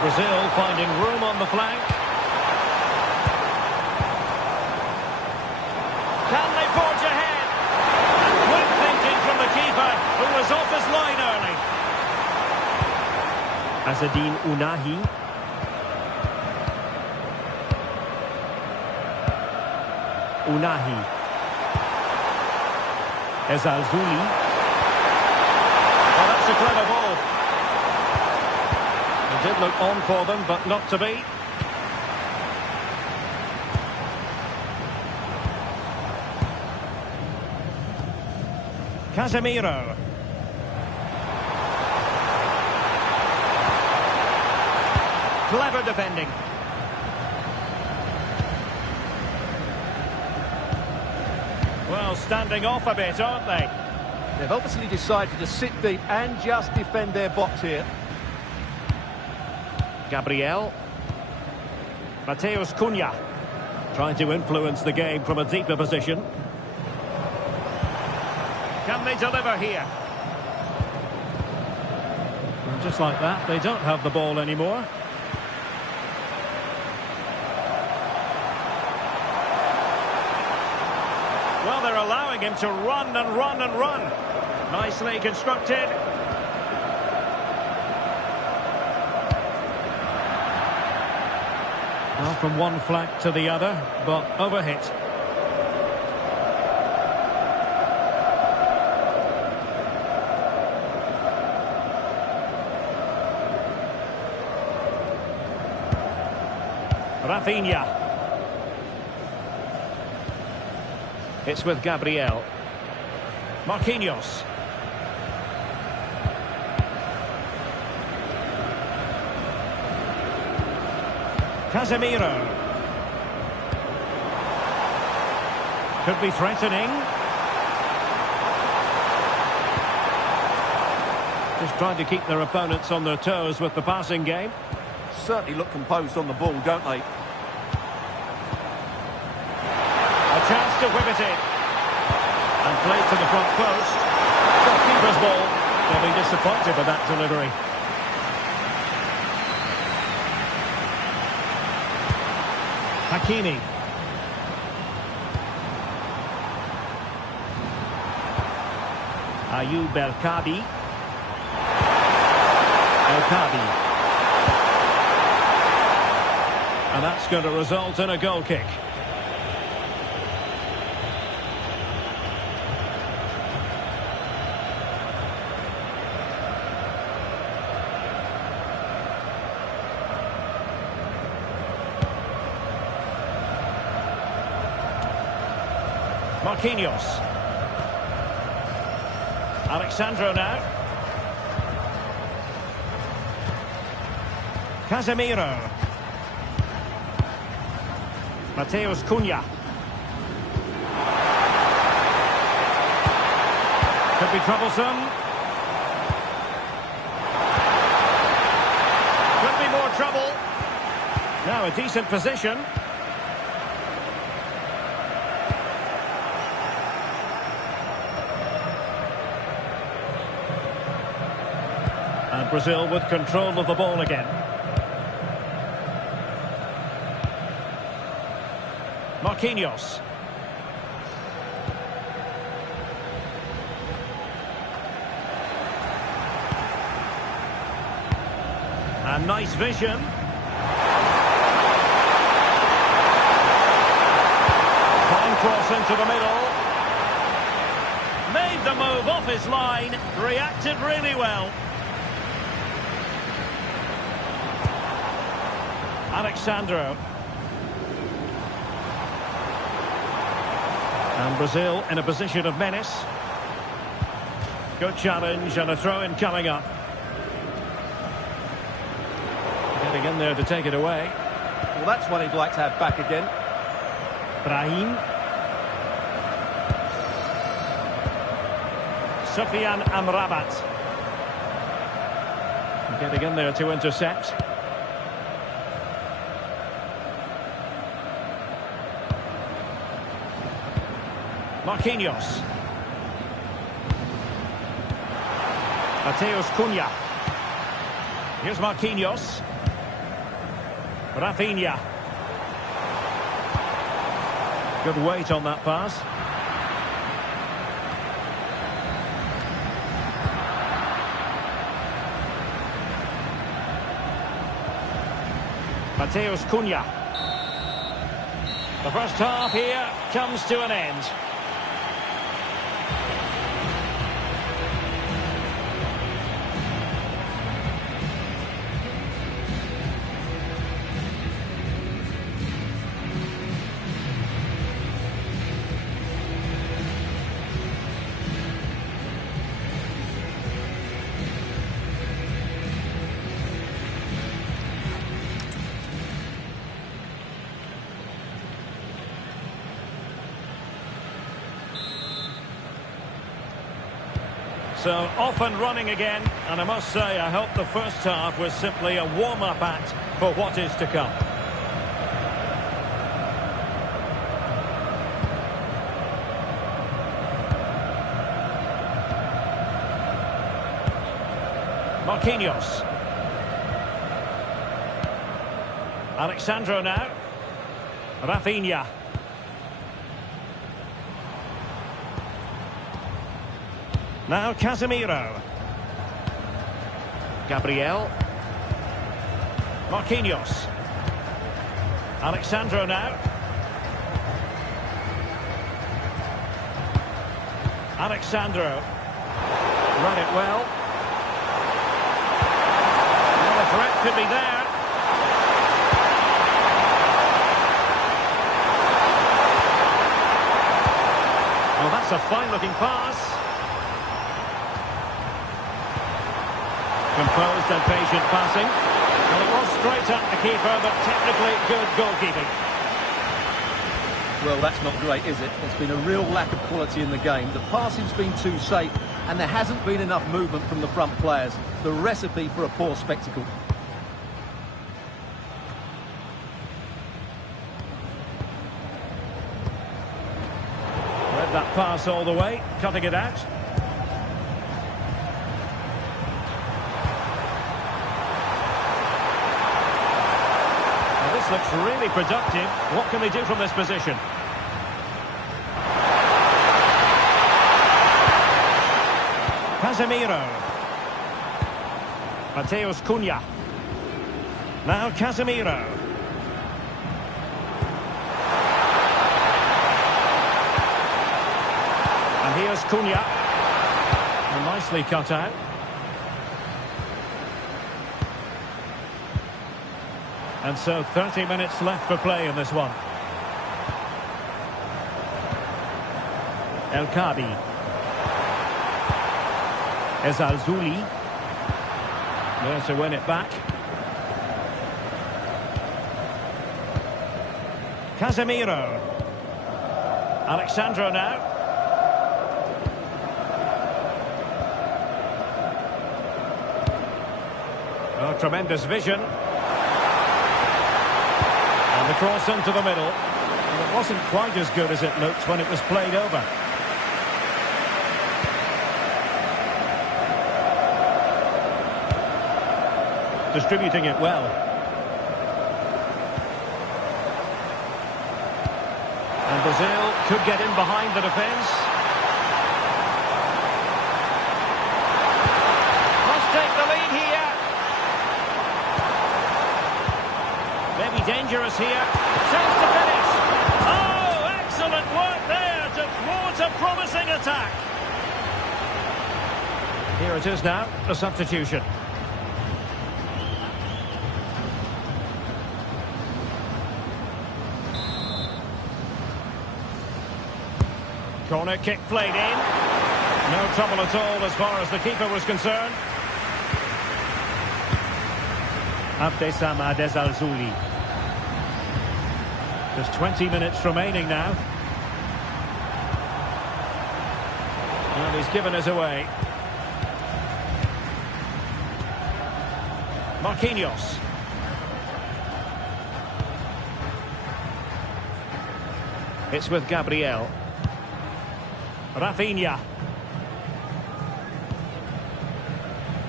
Brazil finding room on the flank. Can they forge ahead? And quick thinking from the keeper, who was off his line early. Azzedine Ounahi. Ounahi. Ezalzouli. Oh, that's a clever ball. It did look on for them, but not to be. Casemiro. Clever defending. Well, standing off a bit, aren't they? They've obviously decided to sit deep and just defend their box here. Gabriel. Mateus Cunha. Trying to influence the game from a deeper position. Can they deliver here? And just like that, they don't have the ball anymore. Well, they're allowing him to run and run and run. Nicely constructed. Well, from one flank to the other, but overhit. Rafinha. It's with Gabriel. Marquinhos. Casemiro. Could be threatening. Just trying to keep their opponents on their toes with the passing game. Certainly look composed on the ball, don't they? A chance to whip it in. And played to the front post. Goalkeeper's ball. They'll be disappointed with that delivery. Hakimi. Ayoub El-Kabi. And that's going to result in a goal kick. Marquinhos. Alexandro now. Casemiro. Mateus Cunha. Could be troublesome. Could be more trouble. Now a decent position. And Brazil with control of the ball again. Marquinhos. And nice vision. Fine cross into the middle. Made the move off his line. Reacted really well. Alexandro. And Brazil in a position of menace. Good challenge and a throw-in coming up. Getting in there to take it away. Well, that's what he'd like to have back again. Brahim. Sufyan Amrabat. Getting in there to intercept. Marquinhos. Mateus Cunha. Here's Marquinhos. Rafinha. Good weight on that pass. Mateus Cunha. The first half here comes to an end. So off and running again, and I must say I hope the first half was simply a warm-up act for what is to come. Marquinhos. Alexandro now. Rafinha. Now Casemiro. Gabriel. Marquinhos. Alexandro now. Alexandro. Run it well. Well, the threat could be there. Well, that's a fine-looking pass. Composed and patient passing. Well, it was straight at the keeper, but technically good goalkeeping. Well, that's not great, is it? There's been a real lack of quality in the game. The passing's been too safe, and there hasn't been enough movement from the front players. The recipe for a poor spectacle. Read that pass all the way, cutting it out. Well, this looks really productive. What can they do from this position? Casemiro. Mateus Cunha. Now Casemiro. And here's Cunha. And nicely cut out. And so 30 minutes left for play in this one. El Kabi. Ezalzouli. There to win it back. Casemiro. Alexandro now. Oh, tremendous vision. And the cross into the middle. And it wasn't quite as good as it looked when it was played over. Distributing it well. And Brazil could get in behind the defence. Must take the lead here. Maybe dangerous here. Chance to finish. Oh, excellent work there to thwart a promising attack. Here it is now, the substitution. Corner kick played in. No trouble at all as far as the keeper was concerned. Abdessamad Ezalzouli. Just 20 minutes remaining now. And he's given us away. Marquinhos. It's with Gabriel. Rafinha.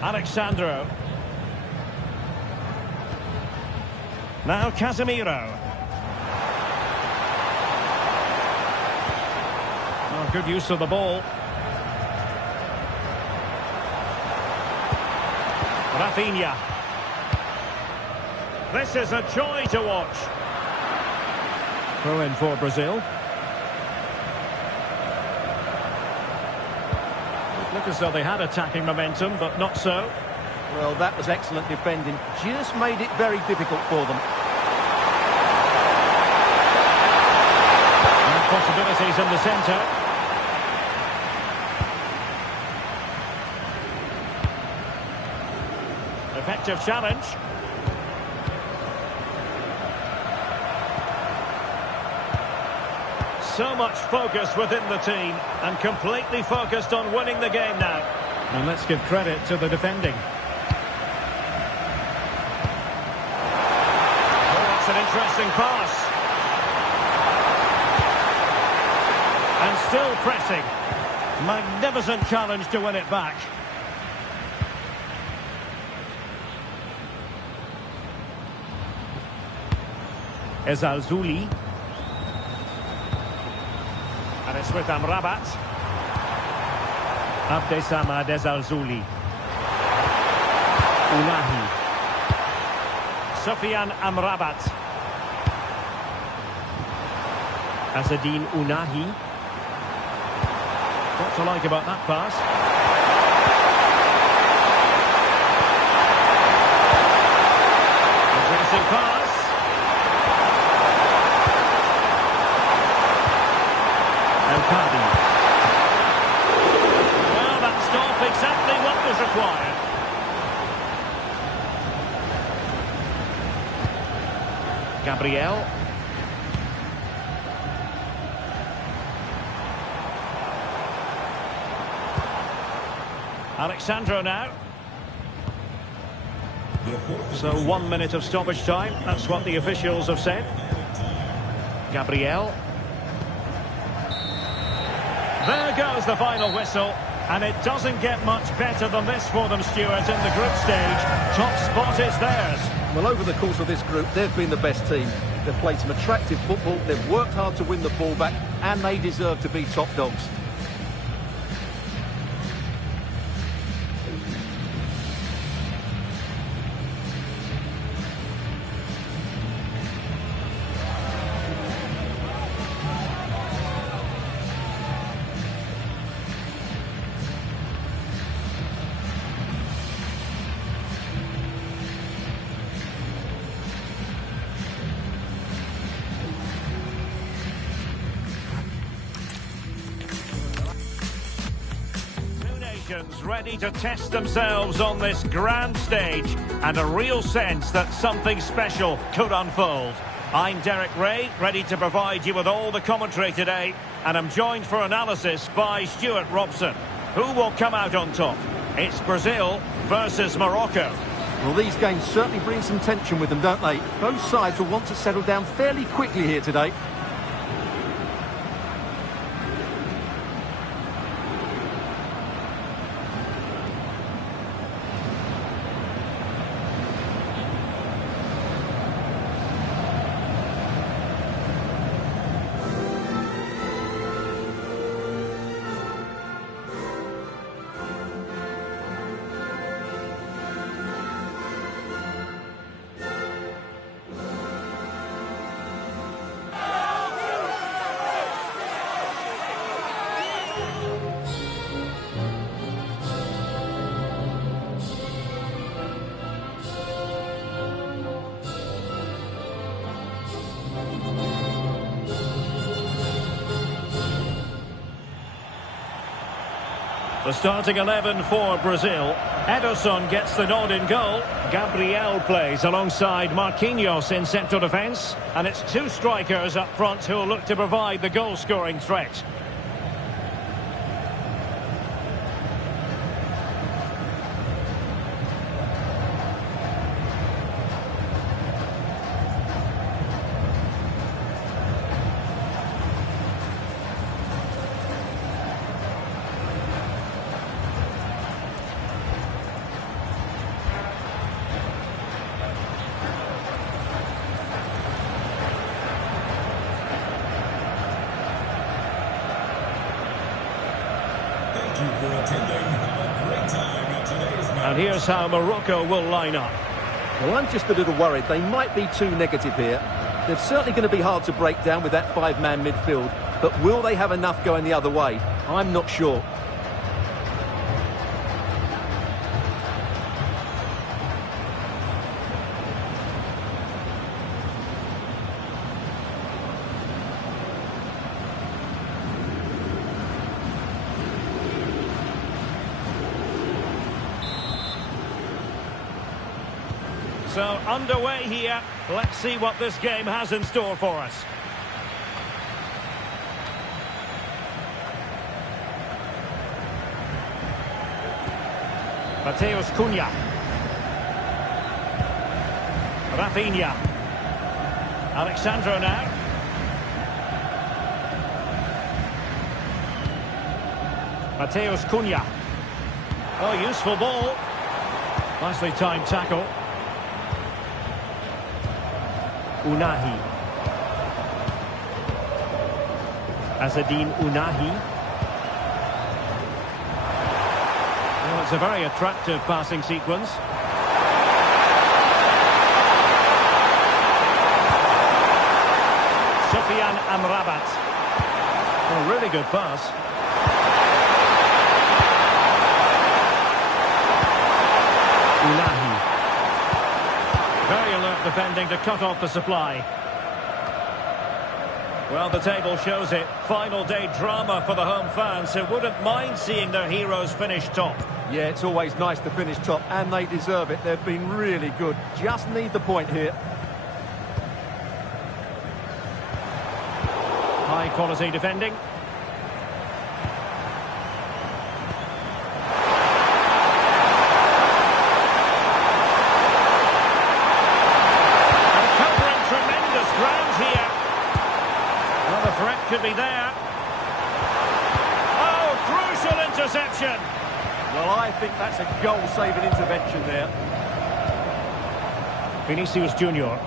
Alexandro. Now Casemiro. Oh, good use of the ball. Rafinha. This is a joy to watch. Throw in for Brazil. Look as though they had attacking momentum, but not so. Well, that was excellent defending. Just made it very difficult for them. And possibilities in the centre. Effective challenge. So much focus within the team and completely focused on winning the game now. And let's give credit to the defending. Oh, that's an interesting pass. And still pressing. Magnificent challenge to win it back. Ezalzouli. And it's with Amrabat. Abdessamad Ezalzouli. Unahi. Sofiane Amrabat. Azzedine Unahi. What to like about that pass? Interesting pass. Kabi. Well, that stopped exactly what was required. Gabriel. Alexandro now. So 1 minute of stoppage time. That's what the officials have said. Gabriel. There goes the final whistle. And it doesn't get much better than this for them, Stuart, in the group stage. Top spot is theirs. Well, over the course of this group, they've been the best team. They've played some attractive football, they've worked hard to win the ball back, and they deserve to be top dogs. Ready to test themselves on this grand stage, and a real sense that something special could unfold. I'm Derek Ray, ready to provide you with all the commentary today, and I'm joined for analysis by Stuart Robson. Who will come out on top? It's Brazil versus Morocco. Well, these games certainly bring some tension with them, don't they? Both sides will want to settle down fairly quickly here today. The starting 11 for Brazil. Ederson gets the nod in goal. Gabriel plays alongside Marquinhos in central defence. And it's two strikers up front who'll look to provide the goal-scoring threat. And here's how Morocco will line up. Well, I'm just a little worried. They might be too negative here. They're certainly going to be hard to break down with that five-man midfield. But will they have enough going the other way? I'm not sure. So, underway here. Let's see what this game has in store for us. Mateus Cunha. Rafinha. Alexandro now. Mateus Cunha. Oh, useful ball. Nicely timed tackle. Unahi. Azedine Unahi. Well, it's a very attractive passing sequence. Sofiane Amrabat. A really good pass. Unahi. Very alert defending to cut off the supply. Well, the table shows it. Final day drama for the home fans who wouldn't mind seeing their heroes finish top. Yeah, it's always nice to finish top, and they deserve it. They've been really good. Just need the point here. High-quality defending. And covering tremendous ground here. Well, the threat could be there. Oh, crucial interception. Well, I think that's a goal-saving intervention there. Vinicius Junior.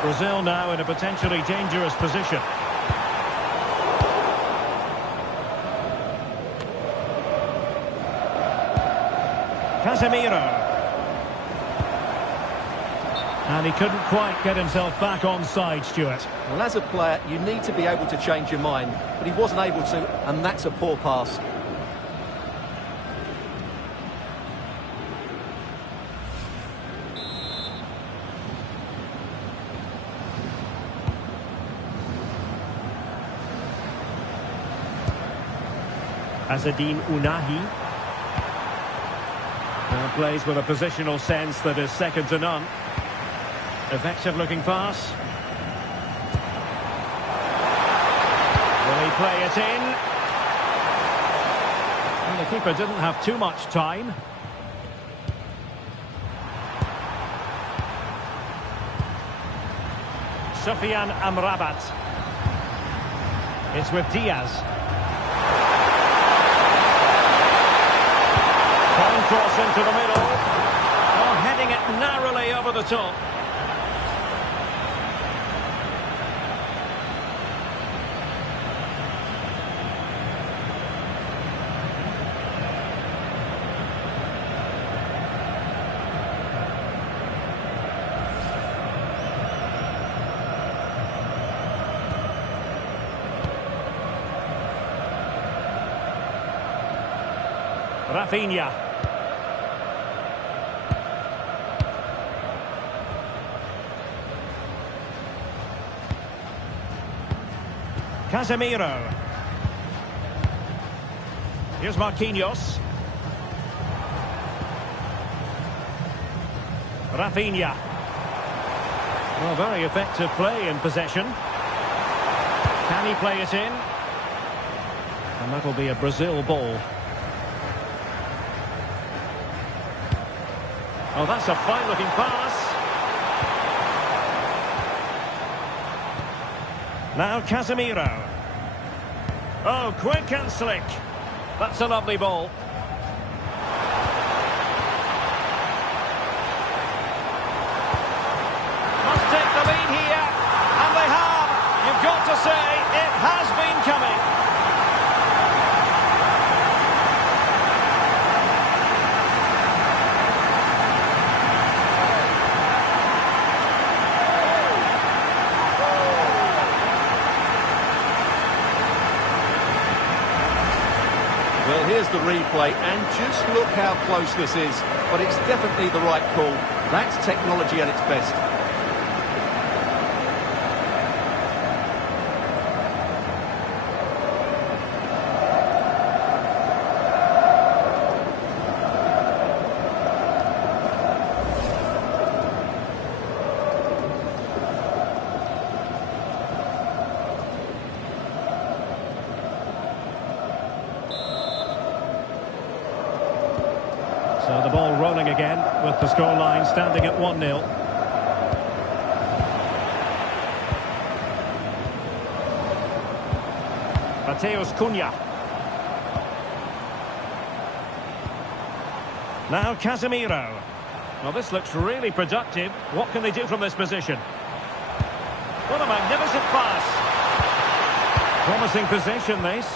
Brazil now in a potentially dangerous position. Casemiro. And he couldn't quite get himself back on side, Stuart. Well, as a player, you need to be able to change your mind, but he wasn't able to, and that's a poor pass. Azzedine Ounahi. Now plays with a positional sense that is second to none. Effective looking pass. Will he play it in? And the keeper didn't have too much time. Sofiane Amrabat. It's with Diaz. Fine cross into the middle. Oh, heading it narrowly over the top. Rafinha. Casemiro. Here's Marquinhos. Rafinha. Well, very effective play in possession. Can he play it in? And that'll be a Brazil ball. Oh, that's a fine-looking pass. Now Casemiro. Oh, quick and slick. That's a lovely ball. Must take the lead here. And they have. You've got to say, it has been coming. Well, here's the replay, and just look how close this is. But it's definitely the right call. That's technology at its best. So the ball rolling again with the scoreline standing at 1-0. Mateus Cunha. Now Casemiro. Well, this looks really productive. What can they do from this position? What a magnificent pass. Promising possession, this.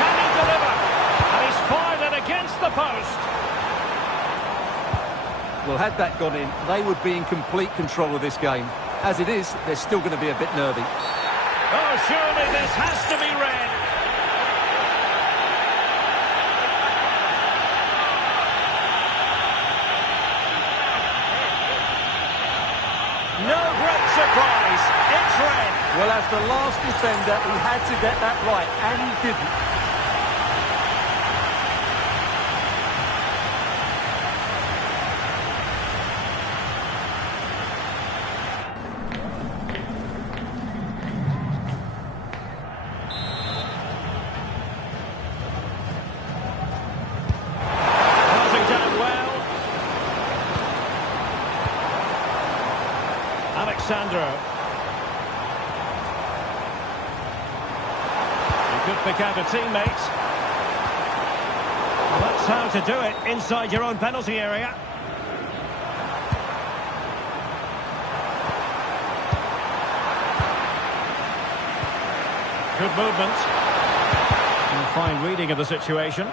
Can he deliver? And he's fired it against the post. Well, had that gone in, they would be in complete control of this game. As it is, they're still going to be a bit nervy. Oh, surely this has to be red. No great surprise. It's red. Well, as the last defender, he had to get that right, and he didn't. Alexandro. He could pick out a teammate. Well, that's how to do it inside your own penalty area. Good movement. And fine reading of the situation.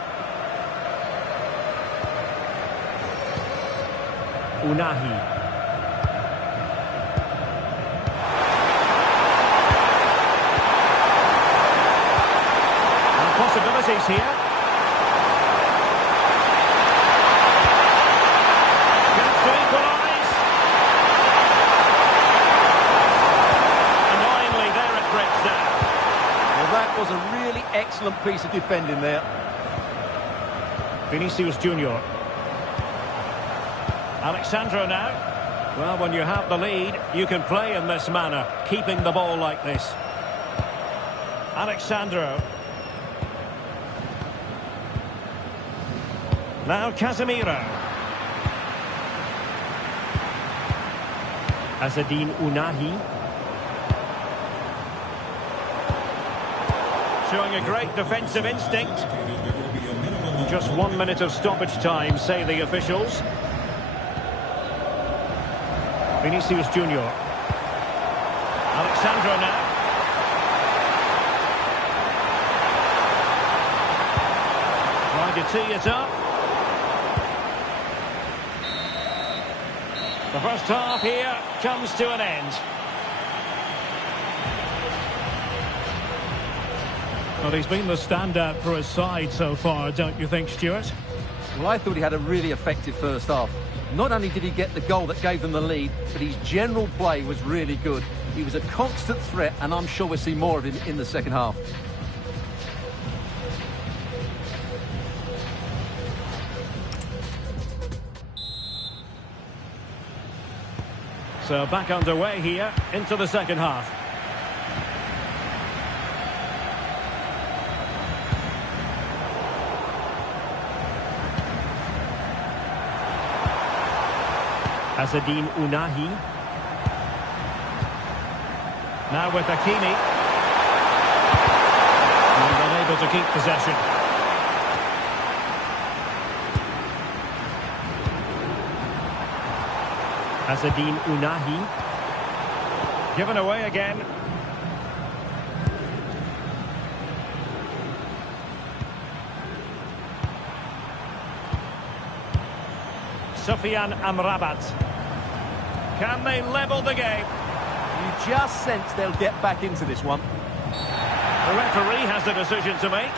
Unahi. And possibilities here. Good to equalise. Annoyingly, there it breaks down. Well, that was a really excellent piece of defending there. Vinicius Junior. Alexandro now. Well, when you have the lead, you can play in this manner, keeping the ball like this. Alexandro. Now Casemiro. Azzedine Unahi. Showing a great defensive instinct. Just 1 minute of stoppage time, say the officials. Vinicius Junior. Alexandro now. Trying to tee it up. The first half here comes to an end. Well, he's been the standout for his side so far, don't you think, Stuart? Well, I thought he had a really effective first half. Not only did he get the goal that gave them the lead, but his general play was really good. He was a constant threat, and I'm sure we'll see more of him in the second half. So back underway here into the second half. Azzedine Unahi. Now with Hakimi. And unable to keep possession. Azzedine Unahi. Given away again. Sofiane Amrabat. Can they level the game? You just sense they'll get back into this one. The referee has a decision to make.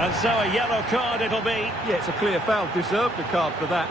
And so a yellow card it'll be. Yeah, it's a clear foul. Deserved a card for that.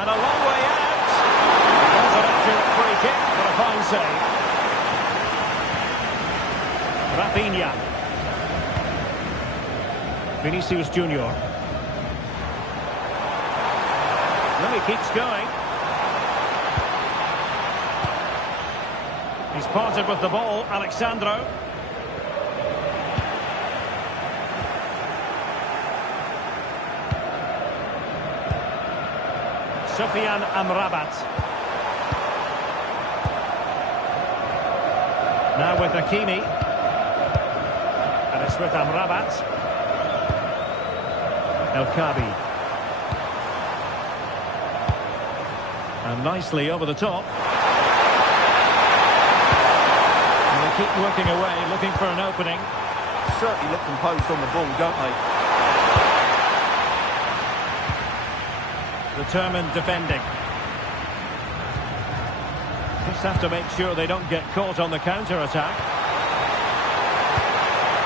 And a long way out. There's an accurate free kick, but a fine save. Rafinha. Vinicius Junior. Well, he keeps going. He's parted with the ball, Alexandro. Sofiane Amrabat. Now with Hakimi. And it's with Amrabat. El Kabi. And nicely over the top. And they keep working away, looking for an opening. Certainly look composed on the ball, don't they? Determined defending. Just have to make sure they don't get caught on the counter-attack.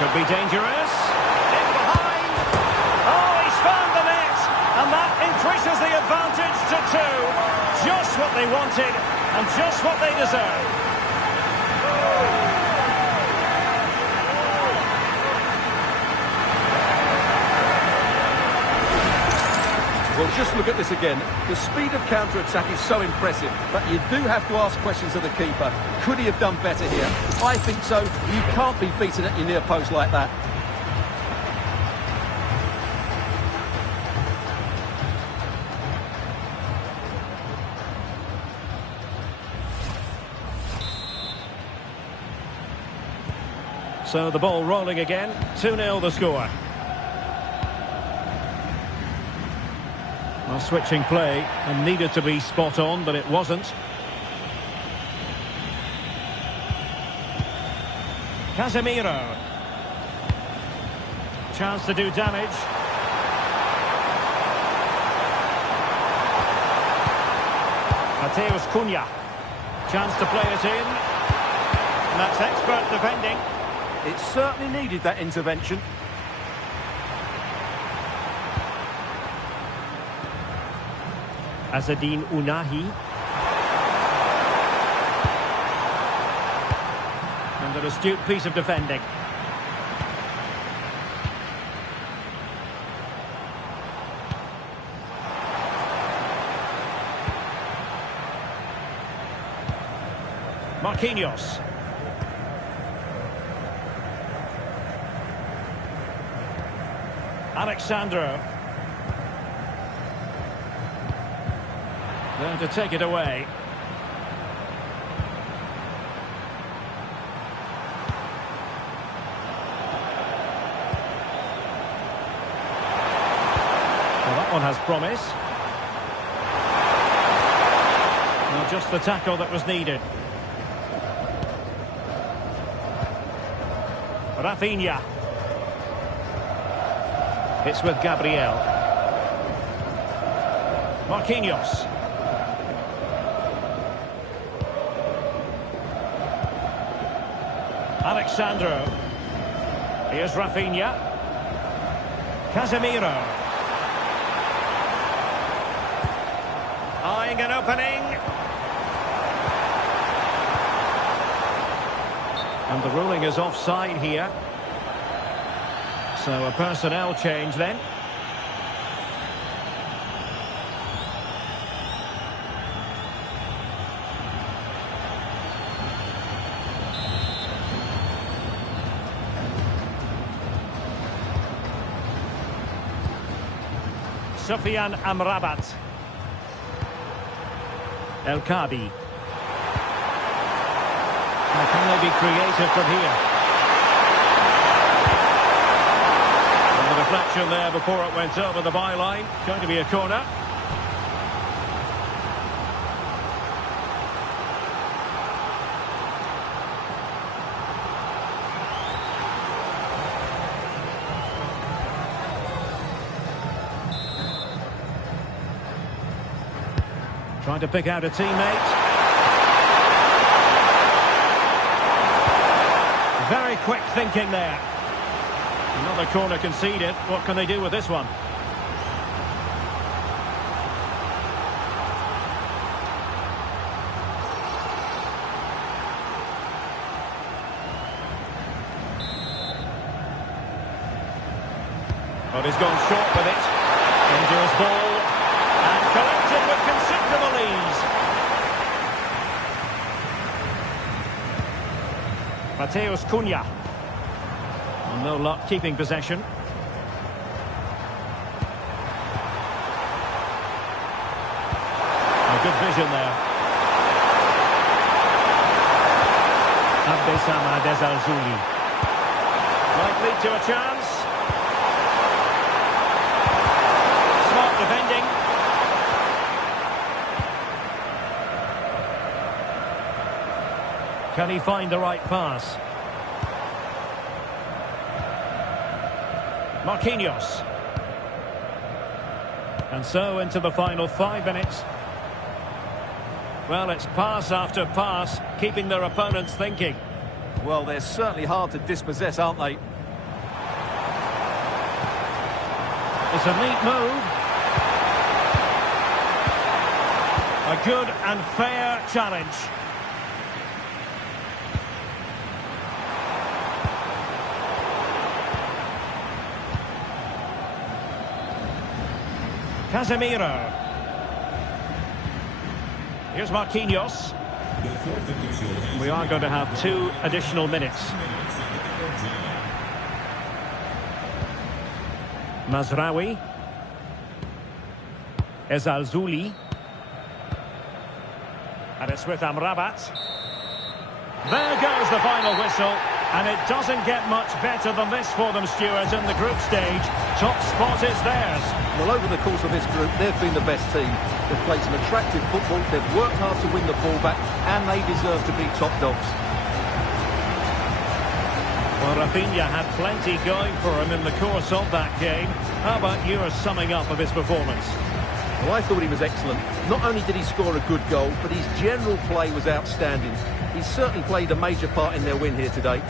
Could be dangerous. In behind. Oh, he's found the net. And that increases the advantage to 2. Just what they wanted and just what they deserve. Well, just look at this again. The speed of counter-attack is so impressive, but you do have to ask questions of the keeper. Could he have done better here? I think so. You can't be beaten at your near post like that. So the ball rolling again. 2-0 the score. Well, switching play and needed to be spot on, but it wasn't. Casemiro. Chance to do damage. Mateus Cunha. Chance to play it in. And that's expert defending. It certainly needed that intervention. Azadine Unahi. And an astute piece of defending. Marquinhos. Alexandro. There to take it away. Well, that one has promise. Well, just the tackle that was needed. Rafinha. It's with Gabriel. Marquinhos. Alexandro. Here's Rafinha. Casemiro. Eyeing an opening. And the ruling is offside here. So a personnel change then. Sofiane Amrabat. El Kabi. Now can they be creative from here? And the deflection there before it went over the byline. Going to be a corner. Trying to pick out a teammate. Very quick thinking there. Another corner conceded. What can they do with this one? But he's gone short with it. Dangerous ball. And collected with considerable ease. Mateus Cunha. No luck keeping possession. A good vision there. Abdesama Desazuli. Might lead to a chance. Smart defending. Can he find the right pass? Marquinhos. And so into the final 5 minutes. Well, it's pass after pass, keeping their opponents thinking. Well, they're certainly hard to dispossess, aren't they? It's a neat move. A good and fair challenge. Casemiro. Here's Marquinhos. We are going to have 2 additional minutes. Mazraoui. Ezalzouli. And it's with Amrabat. There goes the final whistle. And it doesn't get much better than this for them, Stuart, in the group stage. Top spot is theirs. Well, over the course of this group, they've been the best team. They've played some attractive football, they've worked hard to win the ball back, and they deserve to be top dogs. Well, Rafinha had plenty going for him in the course of that game. How about your summing up of his performance? Well, I thought he was excellent. Not only did he score a good goal, but his general play was outstanding. He's certainly played a major part in their win here today.